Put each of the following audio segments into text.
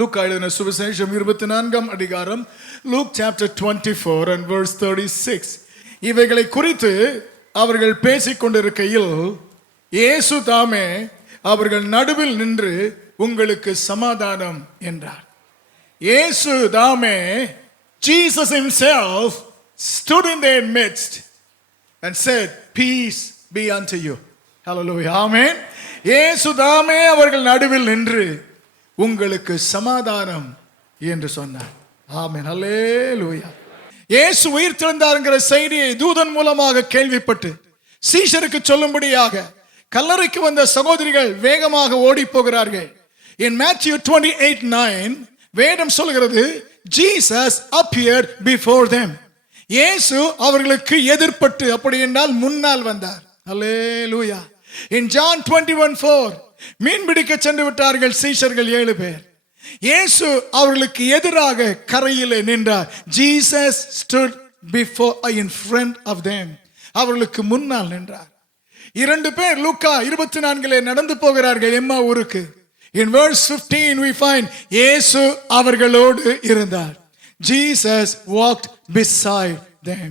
லூக்கா எழுதின சுவிசேஷம் 24ஆம் அதிகாரம், Luke chapter 24 and verse 36. இவைகளை குறித்து அவர்கள் பேசிக் கொண்டிருக்கையில் இயேசு தாமே அவர்கள் நடுவில் நின்று உங்களுக்கு சமாதானம் என்றார். இயேசு தாமே, Jesus himself stood in their midst and said, peace be unto you. Hallelujah. Amen. இயேசு தாமே அவர்கள் நடுவில் நின்று உங்களுக்கு சமாதானம் என்று சொன்னார். ஆமென். ஹல்லேலூயா. இயேசு உயிர்த்தெழுந்தார்ங்கிற செய்தியை தூதன் மூலமாக கேள்விப்பட்டு சீஷருக்கு சொல்லும்படியாக கல்லறைக்கு வந்த சகோதரிகள் வேகமாக ஓடி போகிறார்கள். In Matthew 28:9 வேதம் சொல்கிறது, Jesus appeared before them. இயேசு அவர்களுக்கு எதிர்ப்பட்டு, அப்படி என்றால் முன்னால் வந்தார். ஹல்லேலூயா. In John 21:4 மீன் பிடிக்க சென்று விட்டார்கள் சீஷர்கள் 7 பேர். இயேசு அவர்களுக்கு எதிராக கரையிலே நின்றார். Jesus stood before in front of them. அவர்களுக்கு முன்னால் நின்றார். 2 பேர் லூக்கா 24 நடந்து போகிறார்கள் எம்மா ஊருக்கு. In verse 15 we find இயேசு அவர்களோடு இருந்தார். Jesus walked beside them.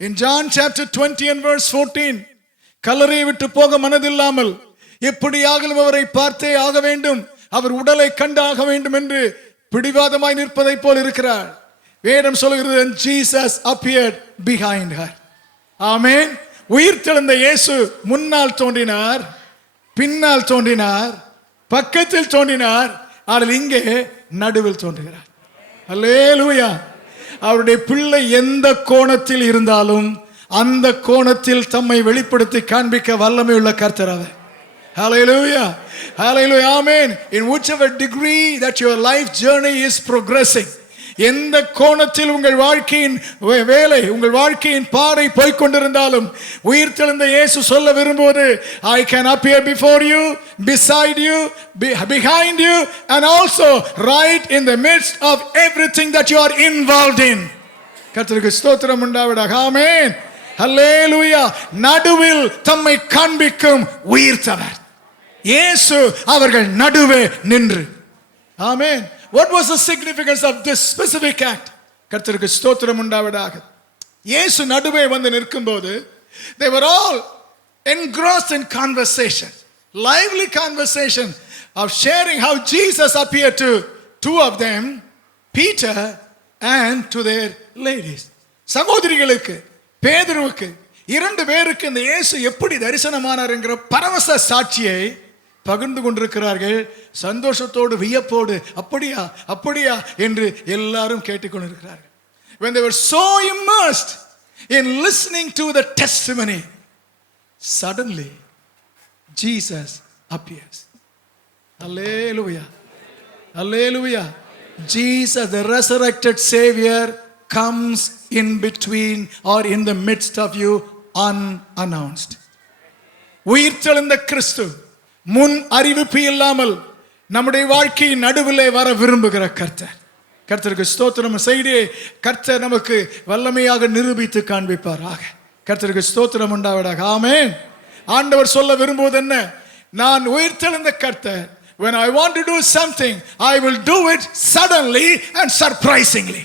In John chapter 20 and verse 14 கல்லறையை விட்டு போக மனதில்லாமல் எப்படியாகலும் அவரை பார்த்தே ஆக வேண்டும், அவர் உடலை கண்டாக வேண்டும் என்று பிடிவாதமாய் நிற்பதை போல் இருக்கிறார். வேதம் சொல்கிறது, Jesus appeared behind her. ஆமென். உயிர்த்தெழுந்த இயேசு முன்னால் தோன்றினார், பின்னால் தோன்றினார், பக்கத்தில் தோன்றினார், ஆனால் இங்கே நடுவில் தோன்றுகிறார். அல்லேலூயா. அவருடைய பிள்ளை எந்த கோணத்தில் இருந்தாலும் அந்த கோணத்தில் தம்மை வெளிப்படுத்தி காண்பிக்க வல்லமை உள்ள கர்த்தர் அவர். Hallelujah. Hallelujah. Amen. In whichever degree that your life journey is progressing, எந்த கோணத்தில் உங்கள் வாழ்க்கையின் வேலை, உங்கள் வாழ்க்கையின் பாதை போய்க் கொண்டிருந்தாலும் உயிர்த்தெழுந்த இயேசு சொல்ல விரும்புவது, I can appear before you, beside you, behind you, and also right in the midst of everything that you are involved in. கர்த்தருக்கு ஸ்தோத்திரம் உண்டாவதாக. ஆமென். ஹல்லேலூயா. நடுவில் தம்மை காண்பிக்கும் உயிர்த்தவர் இயேசு அவர்கள் நடுவே நின்று. ஆமென். What was the significance of this specific act? கர்த்தருக்கு ஸ்தோத்திரம் உண்டாவதாக. இயேசு நடுவே வந்து நிற்கும்போது they were all engrossed in conversation, lively conversation of sharing how Jesus appeared to 2 of them, Peter and to their ladies. சகோதரிகளுக்கு, பேதுருவுக்கு, 2 பேருக்கு இந்த இயேசு எப்படி தரிசனமானார் என்கிற பரவச சாட்சியை பகிர்ந்து கொண்டிருக்கிறார்கள். சந்தோஷத்தோடு, வியப்போடு, அப்படியா அப்படியா என்று எல்லாரும் கேட்டுக்கொண்டிருக்கிறார்கள். When they were so immersed in listening to the testimony, suddenly Jesus appears. Hallelujah. Hallelujah. Jesus, the resurrected Savior, comes in between or in the midst of you unannounced. உயிர்த்தெழுந்த கிறிஸ்து முன் அறிவிப்பு இல்லாமல் நம்முடைய வாழ்க்கையின் நடுவிலே வர விரும்புகிற கர்த்தர். கர்த்தருக்கு ஸ்தோத்திரம். செய்தியை கர்த்தர் நமக்கு வல்லமையாக நிரூபித்து காண்பிப்பாராக. கர்த்தருக்கு ஸ்தோத்திரம் உண்டாவதாக. ஆமென். ஆண்டவர் சொல்ல விரும்புவது என்ன? நான் உயிர்த்தெழுந்த கர்த்தர். When I want to do something, I will do it suddenly and surprisingly.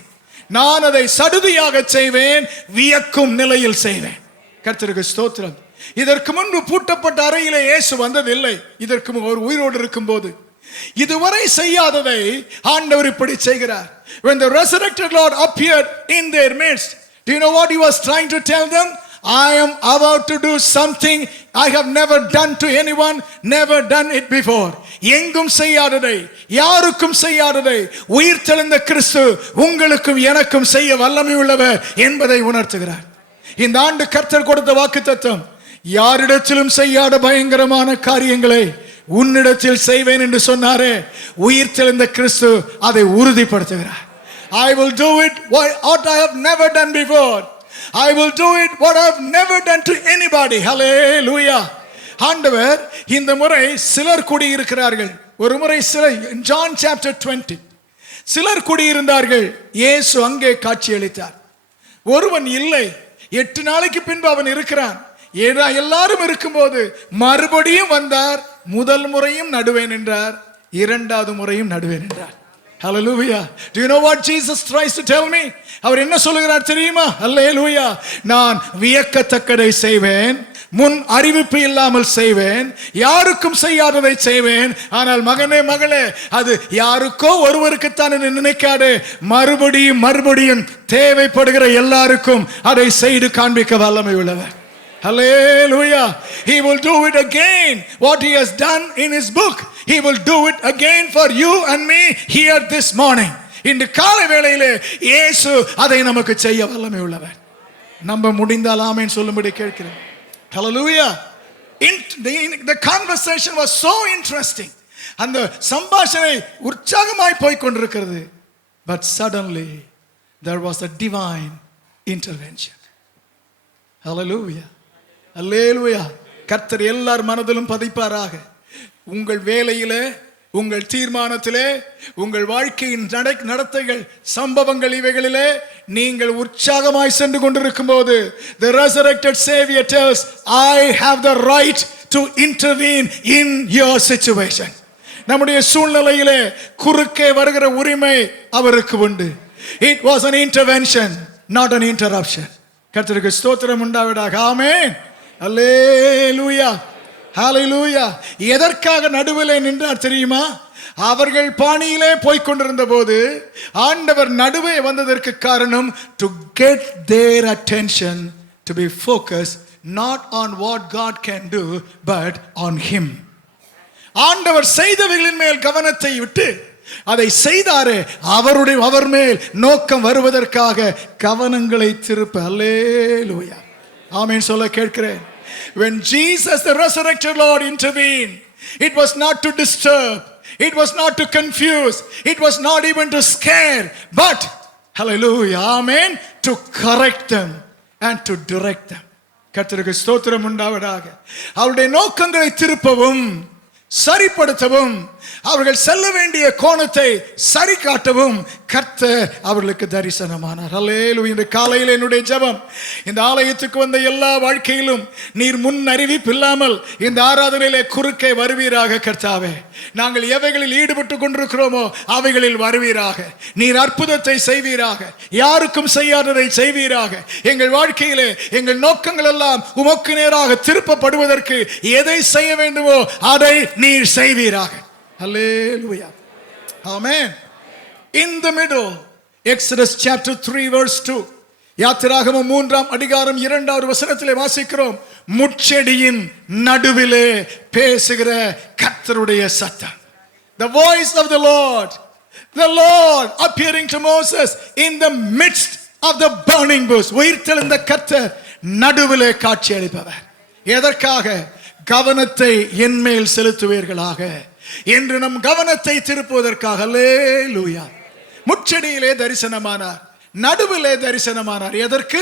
நான் அதை சடுதியாக செய்வேன், வியக்கும் நிலையில் செய்வேன். கர்த்தருக்கு ஸ்தோத்திரம். இதற்கு முன்பு பூட்டப்பட்ட அறையிலே இயேசு வந்ததில்லை. இதற்கு ஒரு உயிரோடு இருக்கும்போது இதுவரை செய்யாததை ஆண்டவர் இப்படி செய்கிறார். When the resurrected Lord appeared in their midst, do you know what he was trying to tell them? I am about to do something I have never done to anyone, never done it before. எங்கும் செய்யாததை, யாருக்கும் செய்யாததை உயிர்த்தெழுந்த கிறிஸ்து உங்களுக்கும் எனக்கும் செய்ய வல்லமை உள்ளவர் என்பதை உணர்த்துகிறார். இந்த ஆண்டு கர்த்தர் கொடுத்த வாக்குத்தத்தம், யாரிடத்திலும் செய்யாத பயங்கரமான காரியங்களை உன்னிடத்தில் செய்வேன் என்று சொன்னாரே, உயிர்த்தெழுந்த கிறிஸ்து அதை உறுதிப்படுத்துகிறார். I will do it what I have never done before. I will do it what I have never done to anybody. Hallelujah. ஆண்டவர் இந்த முறை சிலர் கூடியிருக்கிறார்கள். ஒரு முறை சிலர், John chapter 20 சிலர் கூடியிருந்தார்கள். இயேசு அங்கே காட்சியளித்தார். ஒருவன் இல்லை, 8 நாளைக்கு பின்பு அவன் இருக்கிறான். எல்லாரும் இருக்கும்போது மறுபடியும் வந்தார். முதல் முறையும் நடுவேன் என்றார், 2வது முறையும் நடுவேன் என்றார். Hallelujah. Do you know what Jesus tries to tell me? அவர் என்ன சொல்லுகிறார் தெரியுமா? Hallelujah. நான் வியக்கத்தக்கதை செய்வேன், முன் அறிவிப்பு இல்லாமல் செய்வேன், யாருக்கும் செய்யாததை செய்வேன். ஆனால் மகனே மகளே, அது யாருக்கோ ஒருவருக்குத்தான் நினைக்காதே, மறுபடியும் தேவைப்படுகிற எல்லாருக்கும் அதை செய்து காண்பிக்க வல்லமை உள்ளவர். Hallelujah. He will do it again. What he has done in his book, he will do it again for you and me here this morning. இந்த காலை வேளையிலே இயேசு அதை நமக்கு செய்ய வல்லமை உள்ளவர். நம்ப முடிந்தால் ஆமென் சொல்லும்படி கேட்கிறேன். Hallelujah. The conversation was so interesting. அந்த சம்பாஷணை உற்சாகமாய் போய் கொண்டிருக்கிறது. But suddenly there was a divine intervention. Hallelujah. Hallelujah. கர்த்தர் எல்லார் மனதிலும் பதிப்பாராக. உங்கள் வேலையிலே, உங்கள் தீர்மானத்திலே, உங்கள் வாழ்க்கையின் நடத்தைகள், சம்பவங்கள் இவைகளிலே நீங்கள் உற்சாகமாய் சென்று கொண்டிருக்கும் போது, the resurrected Savior tells, I have the right to intervene in your situation. நம்முடைய சூழ்நிலையிலே குறுக்கே வருகிற உரிமை அவருக்கு உண்டு. It was an intervention, not an interruption. கர்த்தருக்கு ஸ்தோத்திரம் உண்டாவதாக. ஆமென். Hallelujah. Hallelujah. எதற்காக நடுவிலே நின்றார் தெரியுமா? அவர்கள் பாணியிலே போய்க் கொண்டிருந்த போது ஆண்டவர் நடுவே வந்ததற்கு காரணம் to get their attention, to be focused not on what God can do but on him. ஆண்டவர் செய்தவைகளின் மேல் கவனத்தை விட்டு அதை செய்தாரே, அவர் மேல் நோக்கம் வருவதற்காக கவனங்களை திருப்ப. அல்லேலூயா. ஆமென் சொல்ல கேட்கிறேன். When Jesus the resurrected Lord intervened, it was not to disturb, it was not to confuse, it was not even to scare, but hallelujah, amen, to correct them and to direct them. கர்த்தருக்கு ஸ்தோத்திரம் உண்டாவதாக. அவருடைய நோக்கங்களை திருப்பவும் சரிப்படுத்தவும் அவர்கள் செல்ல வேண்டிய கோணத்தை சரி காட்டவும் கர்த்தர் அவர்களுக்கு தரிசனமானார். அல்லேலூயா. இந்த காலையில் என்னுடைய ஜெபம், இந்த ஆலயத்துக்கு வந்த எல்லா வாழ்க்கையிலும் நீர் முன் அறிவிப்பு இல்லாமல் இந்த ஆராதனையிலே குறுக்கே வருவீராக. கர்த்தாவே, நாங்கள் எவைகளில் ஈடுபட்டு கொண்டிருக்கிறோமோ அவைகளில் வருவீராக. நீர் அற்புதத்தை செய்வீராக, யாருக்கும் செய்யாததை செய்வீராக. எங்கள் வாழ்க்கையிலே எங்கள் நோக்கங்கள் எல்லாம் உமக்கு நேராக திருப்பப்படுவதற்கு எதை செய்ய வேண்டுமோ அதை நீர் செய்வீராக. Hallelujah. Amen. In the middle, Exodus chapter 3 verse 2. யாத்திராகமம் 3ஆம் அதிகாரம் 2வது வசனத்திலே வாசிக்கிறோம், முட்செடியின் நடுவிலே பேசுகிற கர்த்தருடைய சத்தம். The voice of the Lord appearing to Moses in the midst of the burning bush. உயிர்த்தெழுந்த கர்த்தர் நடுவிலே காட்சி அளிப்பவர். எதற்காக? கவனத்தை என்மேல் செலுத்துவீர்களாக என்று நம் கவனத்தை திருப்புவதற்காக. அல்லேலூயா. முச்செடியிலே தரிசனமானார், நடுவிலே தரிசனமானார். எதற்கு?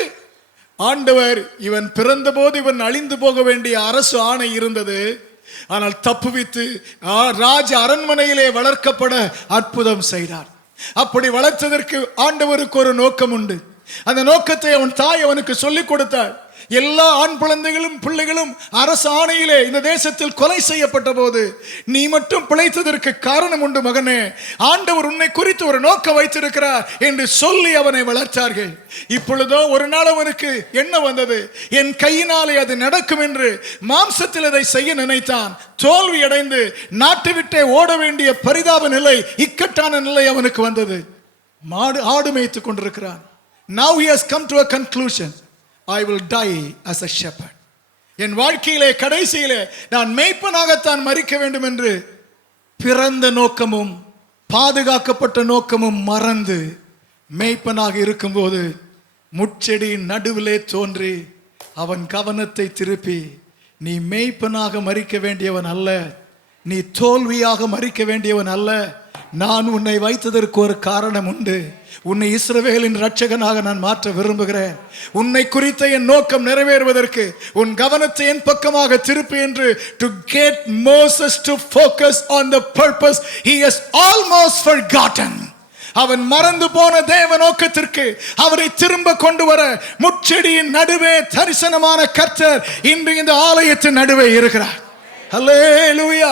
ஆண்டவர் இவன் பிறந்தபோது இவன் அழிந்து போக வேண்டிய அரசு ஆணை இருந்தது. ஆனால் தப்புவித்து ராஜ அரண்மனையிலே வளர்க்கப்பட அற்புதம் செய்தார். அப்படி வளர்த்ததற்கு ஆண்டவருக்கு ஒரு நோக்கம் உண்டு. அந்த நோக்கத்தை அவன் தாய் அவனுக்கு சொல்லிக் கொடுத்தார். எல்லா ஆண் குழந்தைகளும் பிள்ளைகளும் அரசு ஆணையிலே இந்த தேசத்தில் கொலை செய்யப்பட்ட போது நீ மட்டும் பிழைத்ததற்கு காரணம் உண்டு மகனே, ஆண்டவர் உன்னை குறித்து ஒரு நோக்கம் வைத்திருக்கிறார் என்று சொல்லி அவனை வளர்த்தார்கள். இப்பொழுதோ ஒரு நாள் அவனுக்கு என்ன வந்தது, என் கையினாலே அது நடக்கும் என்று மாம்சத்தில் அதை செய்ய நினைத்தான். தோல்வி அடைந்து நாட்டை விட்டே ஓட வேண்டிய பரிதாப நிலை, இக்கட்டான நிலை அவனுக்கு வந்தது. ஆடு மேய்த்து கொண்டிருக்கிறான். Now he has come to a conclusion. I will die as a shepherd. என் வாழ்க்கையிலே கடைசியிலே நான் மேய்ப்பனாகத்தான் மரிக்க வேண்டும் என்று பிறந்த நோக்கமும் பாதுகாக்கப்பட்ட நோக்கமும் மறந்து மேய்ப்பனாக இருக்கும்போது முட்செடியின் நடுவிலே தோன்றி அவன் கவனத்தை திருப்பி, நீ மேய்ப்பனாக மரிக்க வேண்டியவன் அல்ல, நீ தோல்வியாக மரிக்க வேண்டியவன் அல்ல, நான் உன்னை வைத்ததற்கு ஒரு காரணம் உண்டு. உன்னை இஸ்ரவேலின் இரட்சகனாக நான் மாற்ற விரும்புகிறேன். உன்னை குறித்த என் நோக்கம் நிறைவேறுவதற்கு உன் கவனத்தை என் பக்கமாக திருப்பு என்று to get Moses to focus on the purpose he has almost forgotten. அவன் மறந்து போன தேவ நோக்கத்திற்கு அவரை திரும்ப கொண்டு வர முட்செடியின் நடுவே தரிசனமான கர்த்தர் இன்று இந்த ஆலயத்தின் நடுவே இருக்கிறார். ஹல்லேலூயா.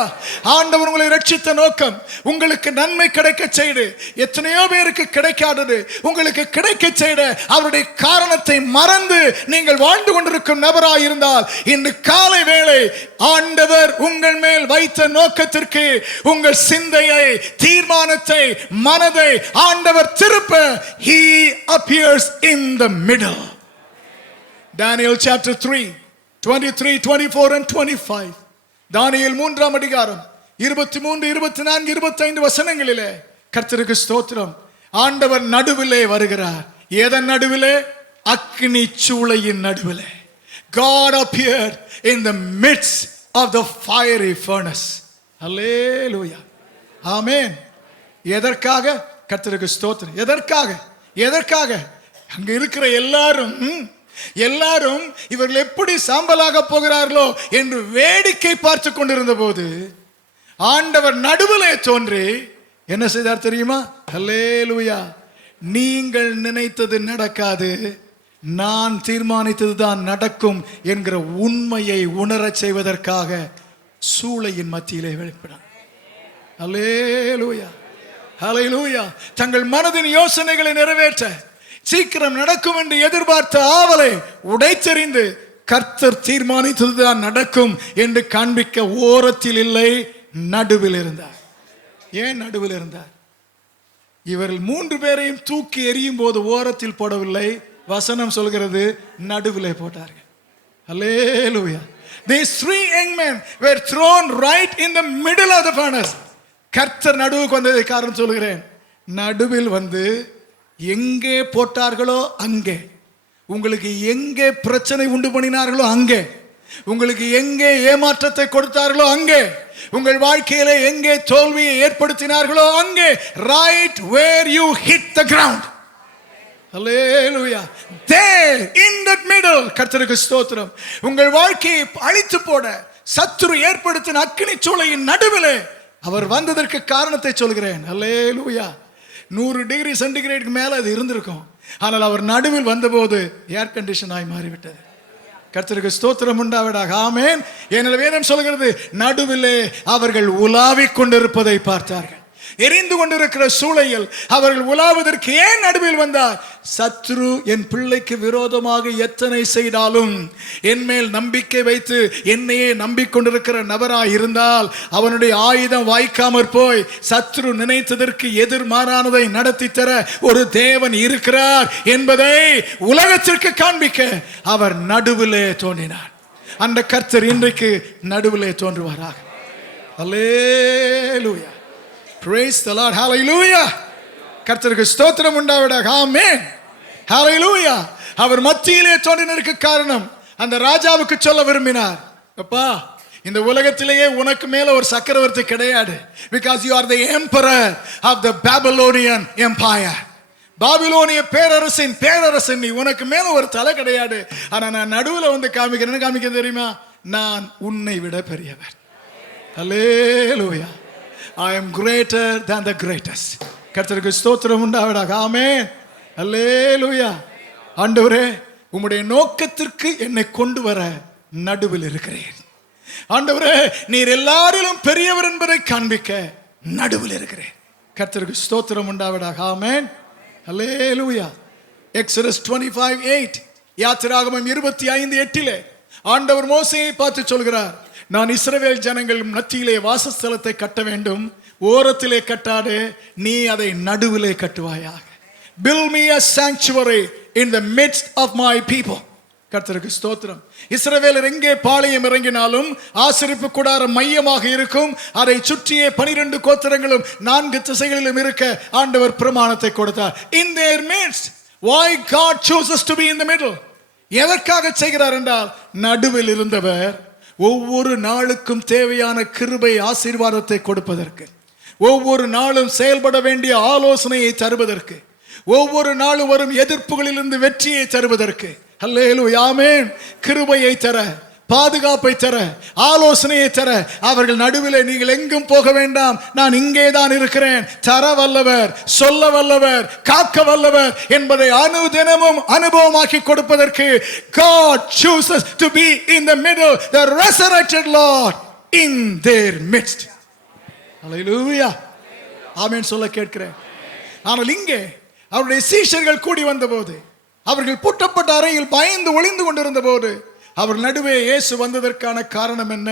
ஆண்டவர் உங்களை ரட்சித்த நோக்கம் உங்களுக்கு நன்மை கிடைக்க செய்து, எத்தனையோ பேருக்கு கிடைக்காதது உங்களுக்கு கிடைக்க செய்த அவருடைய காரணத்தை மறந்து நீங்கள் வாழ்ந்து கொண்டிருக்கும் நபராய் இருந்தால், இன்று காலை வேளை ஆண்டவர் உங்கள் மேல் வைத்த நோக்கத்திற்கு உங்கள் சிந்தையை, தீர்மானத்தை, மனதை ஆண்டவர் திருப்ப he appears in the middle. Daniel chapter 3 23 24 and 25. தானியேல் 3ஆம் அதிகாரம் 23 24 25 வசனங்களிலே கர்த்தருக்கு ஸ்தோத்திரம், ஆண்டவர் நடுவிலே வருகிறார். எதன் நடுவிலே? அக்கினி சூளையின் நடுவிலே. God appeared in the midst of the fiery furnace. Hallelujah. Amen. எதற்காக? கர்த்தருக்கு ஸ்தோத்திரம். எதற்காக? அங்க இருக்கிற எல்லாரும் இவர்கள் எப்படி சாம்பலாக போகிறார்களோ என்று வேடிக்கை பார்த்து கொண்டிருந்த போது ஆண்டவர் நடுவிலே தோன்றி என்ன செய்தார் தெரியுமா? ஹல்லேலூயா. நீங்கள் நினைத்தது நடக்காது, நான் தீர்மானித்தது தான் நடக்கும் என்கிற உண்மையை உணரச் செய்வதற்காக சூளையின் மத்தியிலே வெளிப்படார். ஹல்லேலூயா, ஹல்லேலூயா. தங்கள் மனதின் யோசனைகளை நிறைவேற்ற, சீக்கிரம் நடக்கும் என்று எதிர்பார்த்த ஆவலை உடைத்தெறிந்து கர்த்தர் தீர்மானித்ததுதான் நடக்கும் என்று காண்பிக்க ஓரத்தில் இல்லை, நடுவில் இருந்தார். ஏன் நடுவில் இருந்தார்? இவர்கள் 3 பேரையும் தூக்கி எறியும் போது ஓரத்தில் போடவில்லை, வசனம் சொல்கிறது நடுவிலே போட்டார்கள். ஹல்லேலூயா. These 3 young men were thrown right in the middle of the furnace. கர்த்தர் நடுவுக்கு வந்ததை காரணம் சொல்கிறேன். நடுவில் வந்து எங்கே போட்டார்களோ அங்கே, உங்களுக்கு எங்கே பிரச்சனை உண்டு பண்ணினார்களோ அங்கே, உங்களுக்கு எங்கே ஏமாற்றத்தை கொடுத்தார்களோ அங்கே, உங்கள் வாழ்க்கையில எங்கே தோல்வியை ஏற்படுத்தினார்களோ அங்கே, right where you hit the ground. Hallelujah. There in that middle. கர்த்தருக்கு ஸ்தோத்திரம். உங்கள் வாழ்க்கையை அழித்து போட சத்துரு ஏற்படுத்தின அக்கினி சூளையின் நடுவிலே அவர் வந்ததற்கு காரணத்தை சொல்கிறேன். ஹல்லேலூயா. 100 டிகிரி சென்டிகிரேடுக்கு மேல அது இருந்திருக்கும், ஆனால் அவர் நடுவில் வந்தபோது ஏர் கண்டிஷன் ஆகி மாறிவிட்டது. கர்த்தருக்கு ஸ்தோத்திரம் உண்டாவதாக. ஆமென். ஏனெனில் வேதம் சொல்கிறது, நடுவிலே அவர்கள் உலாவிக் கொண்டிருப்பதை பார்த்தார்கள். எரிந்து கொண்டிருக்கிற சூளையில் அவர்கள் உலாவதற்கு ஏன் நடுவில் வந்தார்? சத்ரு என் பிள்ளைக்கு விரோதமாக எத்தனை செய்தாலும் என் மேல் நம்பிக்கை வைத்து என்னையே நம்பிக்கொண்டிருக்கிற நபராய் இருந்தால் அவனுடைய ஆயுதம் வாய்க்காமற் போய் சத்ரு நினைத்ததற்கு எதிர்மாறானதை நடத்தி தர ஒரு தேவன் இருக்கிறார் என்பதை உலகத்திற்கு காண்பிக்க அவர் நடுவிலே தோன்றினார். அந்த கர்த்தர் இன்றைக்கு நடுவிலே தோன்றுவாராக. அல்லேலூயா. Praise the Lord. Hallelujah. கர்த்தருக்கு ஸ்தோத்திரம் உண்டாவதாக. ஆமென். Hallelujah. அவர் மத்தியிலே தோன்றினதற்கு காரணம் அந்த ராஜாவுக்கு சொல்ல விரும்பினார், அப்பா, இந்த உலகத்திலேயே உனக்கு மேல ஒரு சக்கரவர்த்தி கிடையாது. Because you are the emperor of the Babylonian empire. பாபிலோனிய பேரரசன் நீ, உனக்கு மேல ஒரு தலை கிடையாது. ஆனா நான் நடுவுல வந்து காமிக்க தெரியுமா? நான் உன்னை விட பெரியவர். Hallelujah. I am greater than the greatest. கர்த்தருக்கு ஸ்தோத்திரம் உண்டாவதாக. ஆமென். அல்லேலூயா. ஆண்டவரே, உம்முடைய நோக்கத்திற்கு என்னை கொண்டு வர நடுவில் இருக்கிறேன். ஆண்டவரே, நீர் எல்லாரிலும் பெரியவர் என்பதை காண்பிக்க நடுவில் இருக்கிறேன். கர்த்தருக்கு ஸ்தோத்திரம் உண்டாவதாக. ஆமென். அல்லேலூயா. Exodus 25:8, யாத்திராகமம் 25:8 ஆண்டவர் மோசேயை பார்த்து சொல்கிறார், நான் இஸ்ரவேல் ஜனங்கள் மத்தியிலே வாசஸ்தலத்தை கட்ட வேண்டும், ஓரத்திலே கட்டாதே, நீ அதை நடுவிலே கட்டுவாயாக. Build me a sanctuary in the midst of my people. கர்த்தருக்கு ஸ்தோத்திரம். இஸ்ரவேலர் எங்கே பாளையம் இறங்கினாலும் ஆசரிப்பு கூடாரம் மையமாக இருக்கும். அதை சுற்றியே 12 கோத்திரங்களும் 4 திசைகளிலும் இருக்க ஆண்டவர் பிரமாணத்தை கொடுத்தார். In their midst. Why God chooses to be in the middle? எதற்காக செய்கிறார் என்றால், நடுவில் இருந்தவர் ஒவ்வொரு நாளுக்கும் தேவையான கிருபை ஆசீர்வாதத்தை கொடுப்பதற்கு, ஒவ்வொரு நாளும் செயல்பட வேண்டிய ஆலோசனையை தருவதற்கு, ஒவ்வொரு நாளும் வரும் எதிர்ப்புகளிலிருந்து வெற்றியை தருவதற்கு. அல்லேலூயா. ஆமென். கிருபையை தர, பாதுகாப்பை தர, ஆலோசனையை தர அவர்கள் நடுவிலே நீங்கள் எங்கும் போக வேண்டாம், நான் இங்கே தான் இருக்கிறேன், தர வல்லவர், சொல்ல வல்லவர், காக்க வல்லவர் என்பதை அனுதினமும் அனுபவமாக்கி கொடுப்பதற்கு God chooses to be in the middle, the resurrected Lord. in their midst. Hallelujah. ஆமென் சொல்ல கேட்கிறேன். ஆனால் இங்கே அவருடைய சீஷர்கள் கூடி வந்தபோது, அவர்கள் பூட்டப்பட்ட அறையில் பயந்து ஒளிந்து கொண்டிருந்த போது, அவர் நடுவே இயேசு வந்ததற்கான காரணம் என்ன?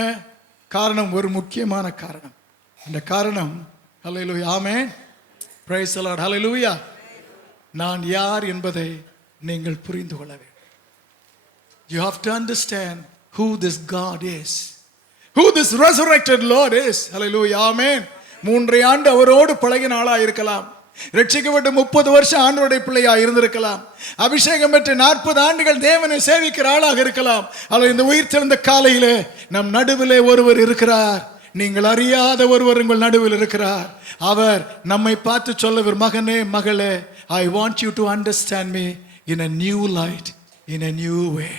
காரணம் ஒரு முக்கியமான காரணம். அந்த காரணம், ஹல்லேலூயா, ஆமென், பிரைஸ் தி லார்ட், ஹல்லேலூயா, நான் யார் என்பதை நீங்கள் புரிந்து கொள்ள வேண்டும். You have to understand who this God is, who this resurrected Lord is. Hallelujah, amen. 3 ஆண்டு அவரோடு பழகின ஆளா இருக்கலாம், ரட்சிக்கப்பட்டு 30 வருஷம் ஆண்டவருடைய பிள்ளையா இருந்திருக்கலாம், அபிஷேகம் பெற்று 40 ஆண்டுகள் தேவனை சேவிக்கிற ஆளாக இருக்கலாம். ஆனால் இந்த உயிர் தெழுந்த காலையிலே நம் நடுவிலே ஒருவர் இருக்கிறார், நீங்கள் அறியாத ஒருவர் உங்கள் நடுவில் இருக்கிறார். அவர் நம்மை பார்த்து சொல்லவர், மகனே மகளே, I want you to understand me in a new light, in a new way.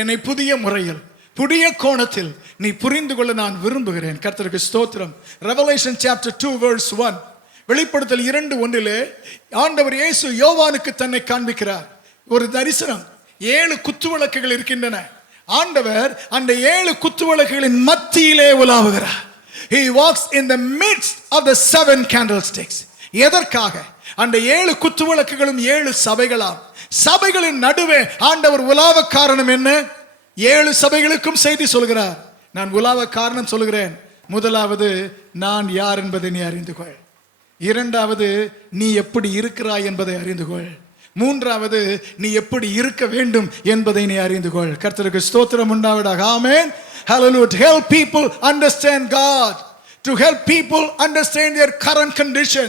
என்னை புதிய முறையில், புதிய கோணத்தில் நீ புரிந்து கொள்ள நான் விரும்புகிறேன். கர்த்தருக்கு ஸ்தோத்திரம். Revelation chapter 2 verse 1, வெளிப்படுத்தல் 2:1 ஆண்டவர் இயேசு யோவானுக்கு தன்னை காண்பிக்கிறார். ஒரு தரிசனம், 7 குத்துவிளக்குகள் இருக்கின்றன. ஆண்டவர் அந்த 7 குத்துவிளக்குகளின் மத்தியிலே உலாவுகிறார். He walks in the midst of the 7 candlesticks. எதற்காக? அந்த 7 குத்துவிளக்குகளும் 7 சபைகளாம். சபைகளின் நடுவே ஆண்டவர் உலாவ காரணம் என்ன? 7 சபைகளுக்கும் செய்தி சொல்கிறார். நான் உலாவ காரணம் சொல்கிறேன். முதலாவது, நான் யார் என்பதை நீ அறிந்து கொள். இரண்டாவது, நீ எப்படி இருக்கிறாய் என்பதை அறிந்து கொள். மூன்றாவது, நீ எப்படி இருக்க வேண்டும் என்பதை நீ அறிந்து கொள். கர்த்தருக்கு ஸ்தோத்திரம் உண்டாவதாக. ஆமென், ஹல்லேலூயா. To help people understand God, to help people understand their current condition,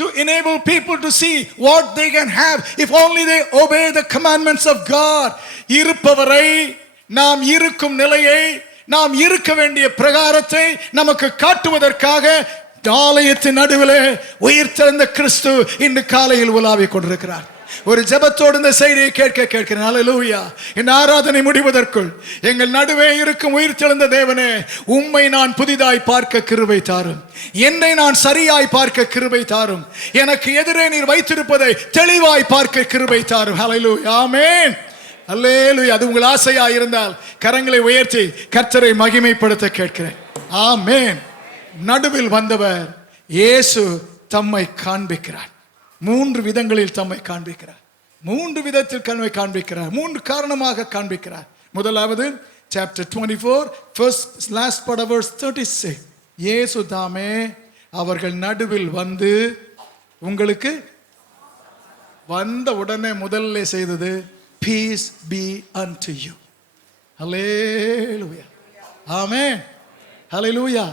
to enable people to see what they can have if only they obey the commandments of God. இருப்பவரை, நாம் இருக்கும் நிலையை, நாம் இருக்க வேண்டிய பிரகாரத்தை நமக்கு காட்டுவதற்காக ஆலயத்தின் நடுவிலே உயிர்த்தெழுந்த கிறிஸ்து இன்று காலையில் உலாவிக் கொண்டிருக்கிறார். ஒரு ஜெபத்தோடு இந்த செய்தியை கேட்கிறேன். ஹல்லேலூயா. இந்த ஆராதனை முடிவதற்குள் எங்கள் நடுவே இருக்கும் உயிர்த்தெழுந்த தேவனே, உம்மை நான் புதிதாய் பார்க்க கிருபை தாரும், என்னை நான் சரியாய் பார்க்க கிருபை தாரும், எனக்கு எதிரே நீர் வைத்திருப்பதை தெளிவாய் பார்க்க கிருபை தாரும். ஹல்லேலூயா, ஆமென், ஹல்லேலூயா. அது உங்கள் ஆசையா இருந்தால் கரங்களை உயர்த்தி கர்த்தரை மகிமைப்படுத்த கேட்கிறேன். ஆமென். நடுவில் வந்தவர் இயேசு தம்மை காண்பிக்கிறார். 3 விதங்களில் தம்மை காண்பிக்கிறார். 3 விதத்தில் தம்மை காண்பிக்கிறார். 3 காரணமாக காண்பிக்கிறார். முதலாவது, chapter 24 first last part of verse 36, இயேசு தாமே அவர்கள் நடுவில் வந்து, உங்களுக்கு வந்த உடனே முதல்ல செய்தது, peace be unto you. ஹல்லேலூயா, ஆமென், ஹல்லேலூயா,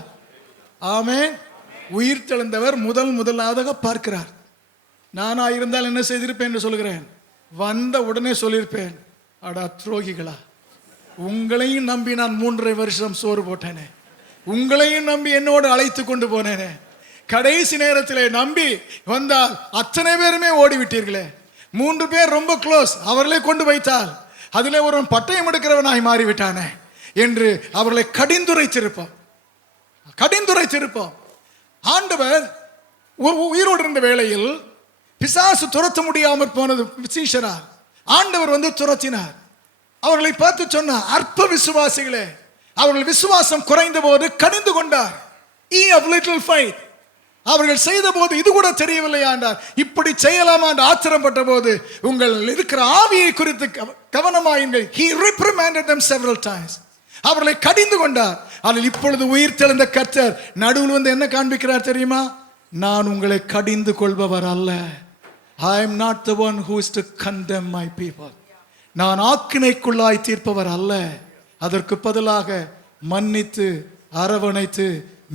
ஆமென். உயிர்த்தெழுந்தவர் முதலாவதாக பார்க்கிறார். நானா இருந்தால் என்ன செய்திருப்பேன் என்று சொல்கிறேன். வந்த உடனே சொல்லியிருப்பேன், அடா துரோகிகளா, உங்களையும் நம்பி நான் 3.5 வருஷம் சோறு போட்டேனே, உங்களையும் நம்பி என்னோடு அழைத்து கொண்டு போனேனே, கடைசி நேரத்திலே நம்பி வந்தால் அத்தனை பேருமே ஓடிவிட்டீர்களே, 3 பேர் ரொம்ப க்ளோஸ், அவர்களே கொண்டு வைத்தால் அதிலே ஒருவன் பட்டயம் எடுக்கிறவனாய் மாறிவிட்டானே என்று அவர்களை கடிந்துரைத்திருப்போம். ஆண்டவர் உயிரோடு இருந்த வேளையில் பிசாசு துரத்த முடியாமல் போனது சீஷரால். ஆண்டவர் வந்து துரத்தினார். அவர்களை பார்த்து சொன்னார், அற்ப விசுவாசிகளே. அவர்கள் விசுவாசம் குறைந்த போது கடிந்து கொண்டார். Ye of little faith. அவர்கள் செய்த போது இது கூட தெரியவில்லையா என்றார். இப்படி செய்யலாமா என்று ஆச்சரியப்பட்ட போது, உங்கள் இருக்கிற ஆவியை குறித்து கவனமாயுங்கள். He reprimanded them several times. அவர்களை கடிந்து கொண்டார். அதில் இப்பொழுது உயிர் தெழுந்த கர்த்தர் நடுவில் வந்து என்ன காண்பிக்கிறார் தெரியுமா? நான் உங்களை கடிந்து கொள்பவர் அல்ல. I am not the one who is to condemn my people. நான் ஆக்கினைக்குள்ளாய் தீர்ப்பவர் அல்ல. அதற்கு பதிலாக மன்னித்து அரவணைத்து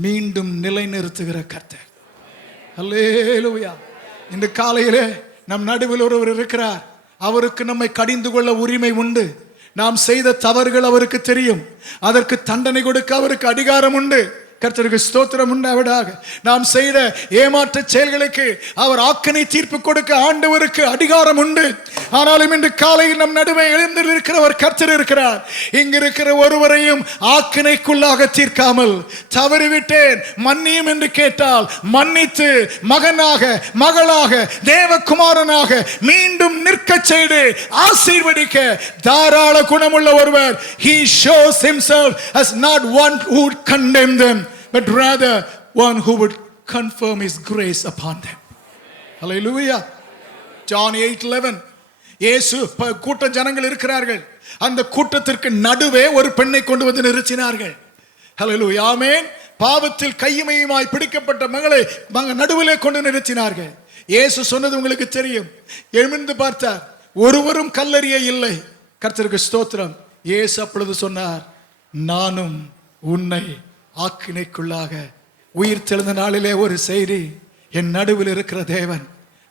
மீண்டும் நிலைநிறுத்துகிற கர்த்தர். ஹல்லேலூயா. இந்த காலையிலே நம் நடுவில் ஒருவர் இருக்கிறார். அவருக்கு நம்மை கடிந்து கொள்ள உரிமை உண்டு. நாம் செய்த தவறுகள் அவருக்கு தெரியும். அதற்கு தண்டனை கொடுக்க அவருக்கு அதிகாரம் உண்டு. கர்த்தருக்கு ஸ்தோத்திரம் உண்டாவதாக. நாம் செய்த ஏமாற்ற செயல்களுக்கு அவர் ஆக்கனை தீர்ப்பு கொடுக்க ஆண்டவருக்கு அதிகாரம் உண்டு. ஆனாலும் இன்று காலையில் நம் நடுவே எழுந்திருக்கிறவர் கர்த்தர் இருக்கிறார். இங்கு இருக்கிற ஒருவரையும் ஆக்கனைக்குள்ளாக தீர்க்காமல், தவறிவிட்டேன் மன்னியும் என்று கேட்டால் மன்னித்து மகனாக மகளாக தேவகுமாரனாக மீண்டும் நிற்க செய்து ஆசீர்வதிக்க தாராள குணமுள்ள ஒருவர். He shows himself as not one who would condemn them, but rather one who would confirm his grace upon them. Hallelujah. John 8:11. இயேசு கூட்ட ஜனங்கள் இருக்கிறார்கள். அந்த கூட்டத்திற்கு நடுவே ஒரு பெண்ணை கொண்டு வந்து நிறுத்தினார்கள். Hallelujah. ஆமென். பாவத்தில் கையுமையுமாய் பிடிக்கப்பட்ட மகளை நடுவிலே கொண்டு நிறுத்தினார்கள். இயேசு சொன்னது உங்களுக்கு தெரியும். எழுந்து பார்த்தார், ஒருவரும் கல்லறிய இல்லை. கர்த்தருக்கு ஸ்தோத்திரம். இயேசு அப்பொழுது சொன்னார், நானும் உன்னை ஆக்கினைக்குள்ளாக. உயிர் தெழுந்த நாளிலே ஒரு செய்தி, என் நடுவில் இருக்கிற தேவன்,